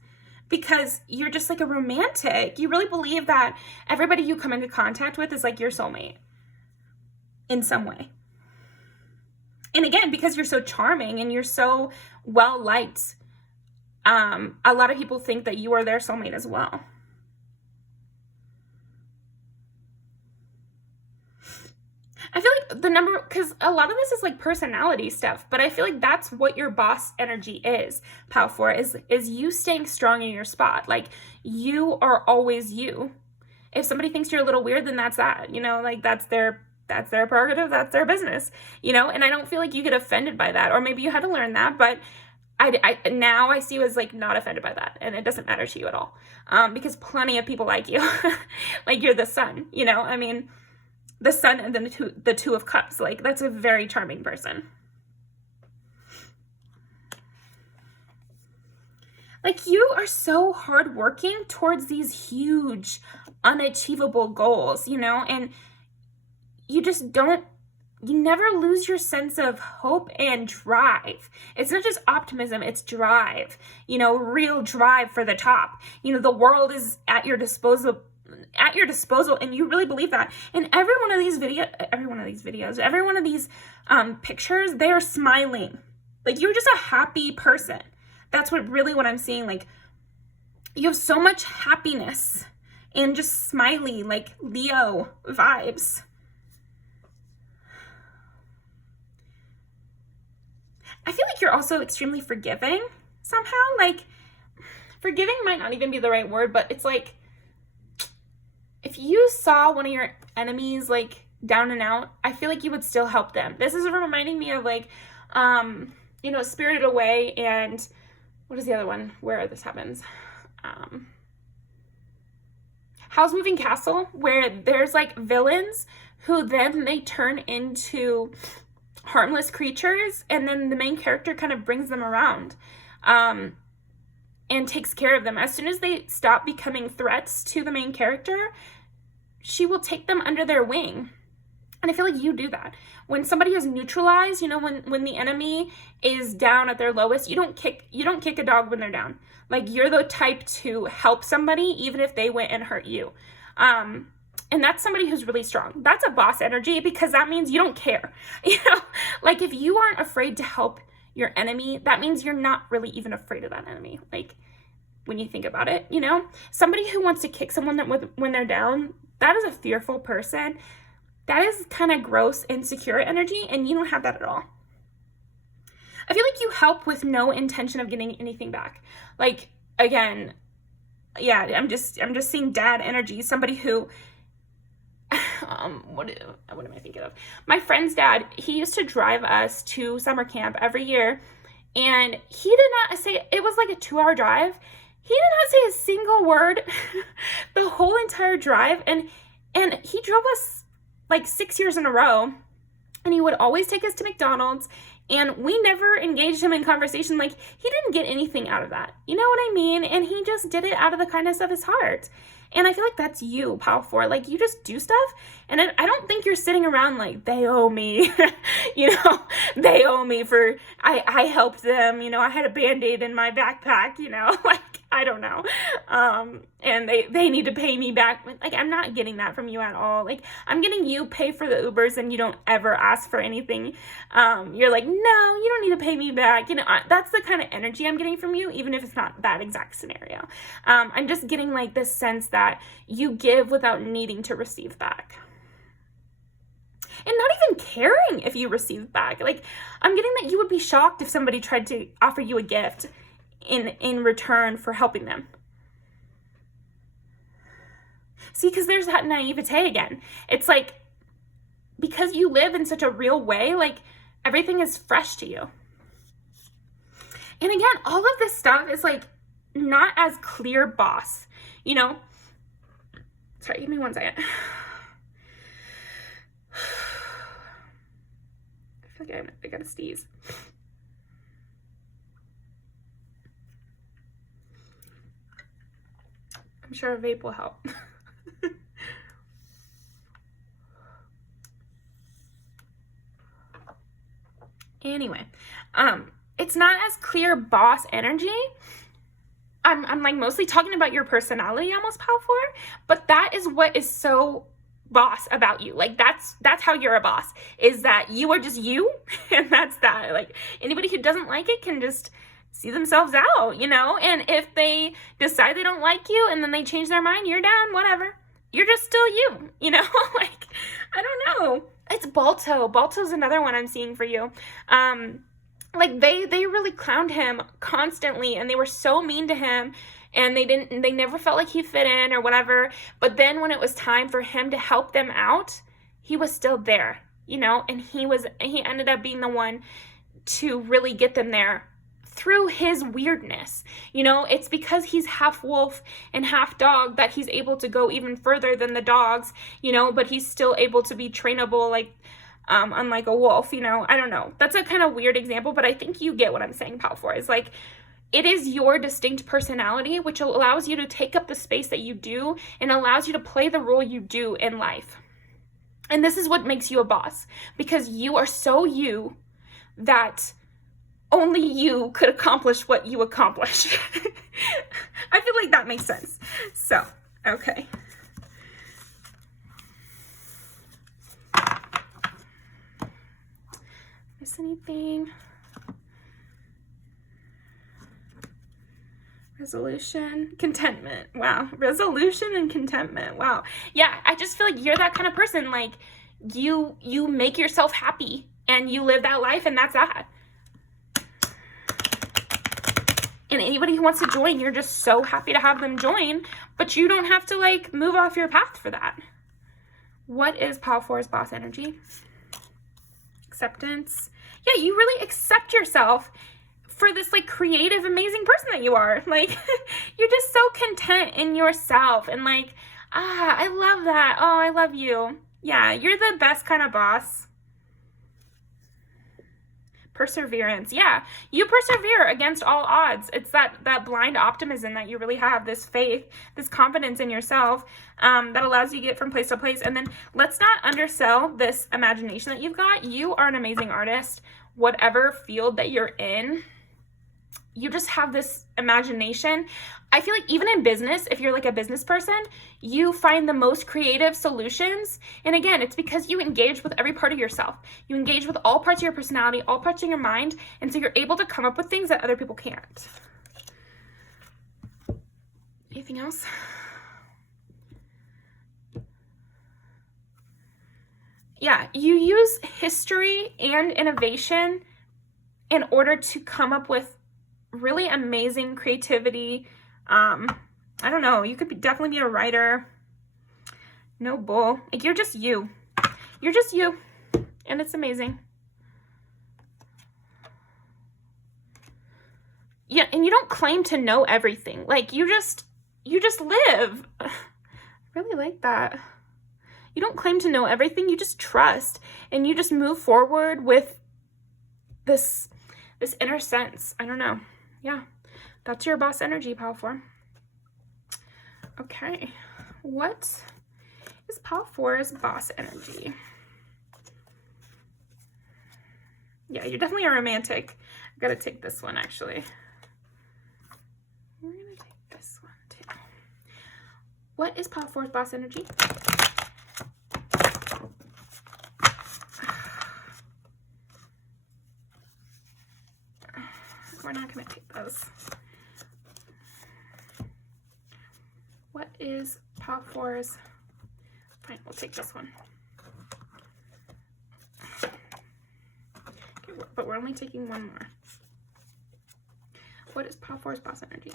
because you're just like a romantic. You really believe that everybody you come into contact with is like your soulmate in some way. And again, because you're so charming and you're so well liked, a lot of people think that you are their soulmate as well. I feel like because a lot of this is like personality stuff, but I feel like that's what your boss energy is, Pow 4, is you staying strong in your spot. Like, you are always you. If somebody thinks you're a little weird, then that's that, you know, like that's their prerogative, that's their business, you know, and I don't feel like you get offended by that, or maybe you had to learn that, but now I see you as like not offended by that, and it doesn't matter to you at all, because plenty of people like you, like you're the sun, you know, I mean, the sun and then the two of cups, like that's a very charming person. Like, you are so hardworking towards these huge, unachievable goals, you know, and you never lose your sense of hope and drive. It's not just optimism, it's drive, you know, real drive for the top. You know, the world is at your disposal, and you really believe that. And every one of these pictures, they are smiling. Like, you're just a happy person. That's what I'm seeing. Like, you have so much happiness and just smiley, like Leo vibes. I feel like you're also extremely forgiving somehow. Like, forgiving might not even be the right word, but it's like, if you saw one of your enemies like down and out, I feel like you would still help them. This is reminding me of like, you know, Spirited Away, and what is the other one where this happens? Howl's Moving Castle, where there's like villains who then they turn into harmless creatures, and then the main character kind of brings them around, and takes care of them. As soon as they stop becoming threats to the main character, she will take them under their wing. And I feel like you do that. When somebody is neutralized, you know, when the enemy is down at their lowest, you don't kick a dog when they're down. Like, you're the type to help somebody even if they went and hurt you. And that's somebody who's really strong. That's a boss energy, because that means you don't care. You know, like, if you aren't afraid to help your enemy, that means you're not really even afraid of that enemy. Like, when you think about it, you know, somebody who wants to kick someone when they're down, that is a fearful person. That is kind of gross, insecure energy, and you don't have that at all. I feel like you help with no intention of getting anything back. Like, again, yeah, I'm just seeing dad energy. Somebody who, what am I thinking of? My friend's dad, he used to drive us to summer camp every year, and he did not say, it was like a 2-hour drive. He did not say a single word the whole entire drive, and he drove us like 6 years in a row, and he would always take us to McDonald's, and we never engaged him in conversation. Like, he didn't get anything out of that. You know what I mean? And he just did it out of the kindness of his heart. And I feel like that's you, Pow 4. Like, you just do stuff, and I don't think you're sitting around like, they owe me, you know, they owe me for, I helped them, you know, I had a Band-Aid in my backpack, you know, like, I don't know, and they need to pay me back. Like, I'm not getting that from you at all. Like, I'm getting you pay for the Ubers, and you don't ever ask for anything. You're like, no, you don't need to pay me back. You know, that's the kind of energy I'm getting from you, even if it's not that exact scenario. I'm just getting like this sense that you give without needing to receive back. And not even caring if you receive back. Like, I'm getting that you would be shocked if somebody tried to offer you a gift in return for helping them. See, because there's that naivete again. It's like, because you live in such a real way, like, everything is fresh to you. And again, all of this stuff is like not as clear boss, you know? Sorry, give me one second. I feel like I gotta sneeze. I'm sure a vape will help. Anyway, it's not as clear boss energy. I'm like mostly talking about your personality almost, Pal 4, but that is what is so boss about you. Like that's how you're a boss, is that you are just you, and that's that. Like anybody who doesn't like it can just see themselves out, you know? And if they decide they don't like you and then they change their mind, you're down, whatever. You're just still you, you know? Like, I don't know. It's Balto. Balto's another one I'm seeing for you. Like they really clowned him constantly, and they were so mean to him, and they never felt like he fit in or whatever. But then when it was time for him to help them out, he was still there, you know, and he ended up being the one to really get them there through his weirdness. You know, it's because he's half wolf and half dog that he's able to go even further than the dogs, you know, but he's still able to be trainable, like, unlike a wolf, you know. I don't know. That's a kind of weird example, but I think you get what I'm saying, Pal 4. Is like, it is your distinct personality, which allows you to take up the space that you do and allows you to play the role you do in life. And this is what makes you a boss, because you are so you that only you could accomplish what you accomplish. I feel like that makes sense. So, okay. Miss anything? Resolution, contentment. Wow. Resolution and contentment. Wow. Yeah, I just feel like you're that kind of person. Like, you make yourself happy and you live that life, and that's that. And anybody who wants to join, you're just so happy to have them join, but you don't have to like move off your path for that. What is Pal 4's boss energy? Acceptance. Yeah, you really accept yourself for this like creative, amazing person that you are. Like, you're just so content in yourself and like, I love that. Oh, I love you. Yeah, you're the best kind of boss. Perseverance. Yeah, you persevere against all odds. It's that blind optimism that you really have, this faith, this confidence in yourself, that allows you to get from place to place. And then let's not undersell this imagination that you've got. You are an amazing artist, whatever field that you're in. You just have this imagination. I feel like even in business, if you're like a business person, you find the most creative solutions. And again, it's because you engage with every part of yourself. You engage with all parts of your personality, all parts of your mind. And so you're able to come up with things that other people can't. Anything else? Yeah, you use history and innovation in order to come up with really amazing creativity. I don't know, you could definitely be a writer. No bull. Like, you're just you. You're just you. And it's amazing. Yeah, and you don't claim to know everything. Like, you just live. I really like that. You don't claim to know everything. You just trust. And you just move forward with this inner sense. I don't know. Yeah, that's your boss energy, Pal 4. Okay, what is Pal 4's boss energy? Yeah, you're definitely a romantic. I've got to take this one, actually. We're going to take this one, too. What is Pal 4's boss energy? We're not going to take those. What is Pal 4's? Fine, we'll take this one. Okay, but we're only taking one more. What is Pal 4's boss energy?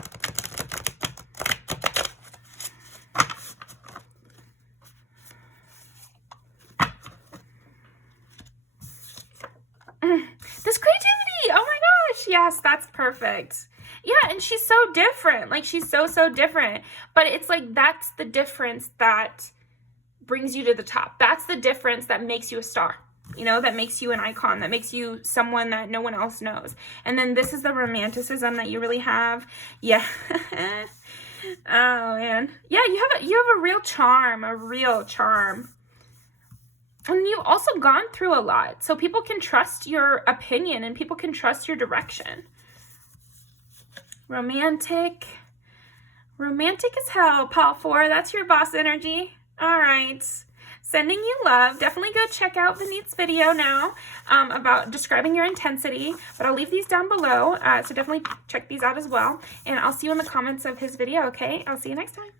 This creativity! Oh my gosh! Yes, that's perfect. Yeah, and she's so different. Like, she's so different. But it's like, that's the difference that brings you to the top. That's the difference that makes you a star. You know, that makes you an icon, that makes you someone that no one else knows. And then this is the romanticism that you really have. Yeah. Oh, man. Yeah, you have a real charm, a real charm. And you've also gone through a lot. So people can trust your opinion and people can trust your direction. Romantic. Romantic as hell, Paul 4. That's your boss energy. All right. Sending you love. Definitely go check out Vineet's video now about describing your intensity. But I'll leave these down below. So definitely check these out as well. And I'll see you in the comments of his video, okay? I'll see you next time.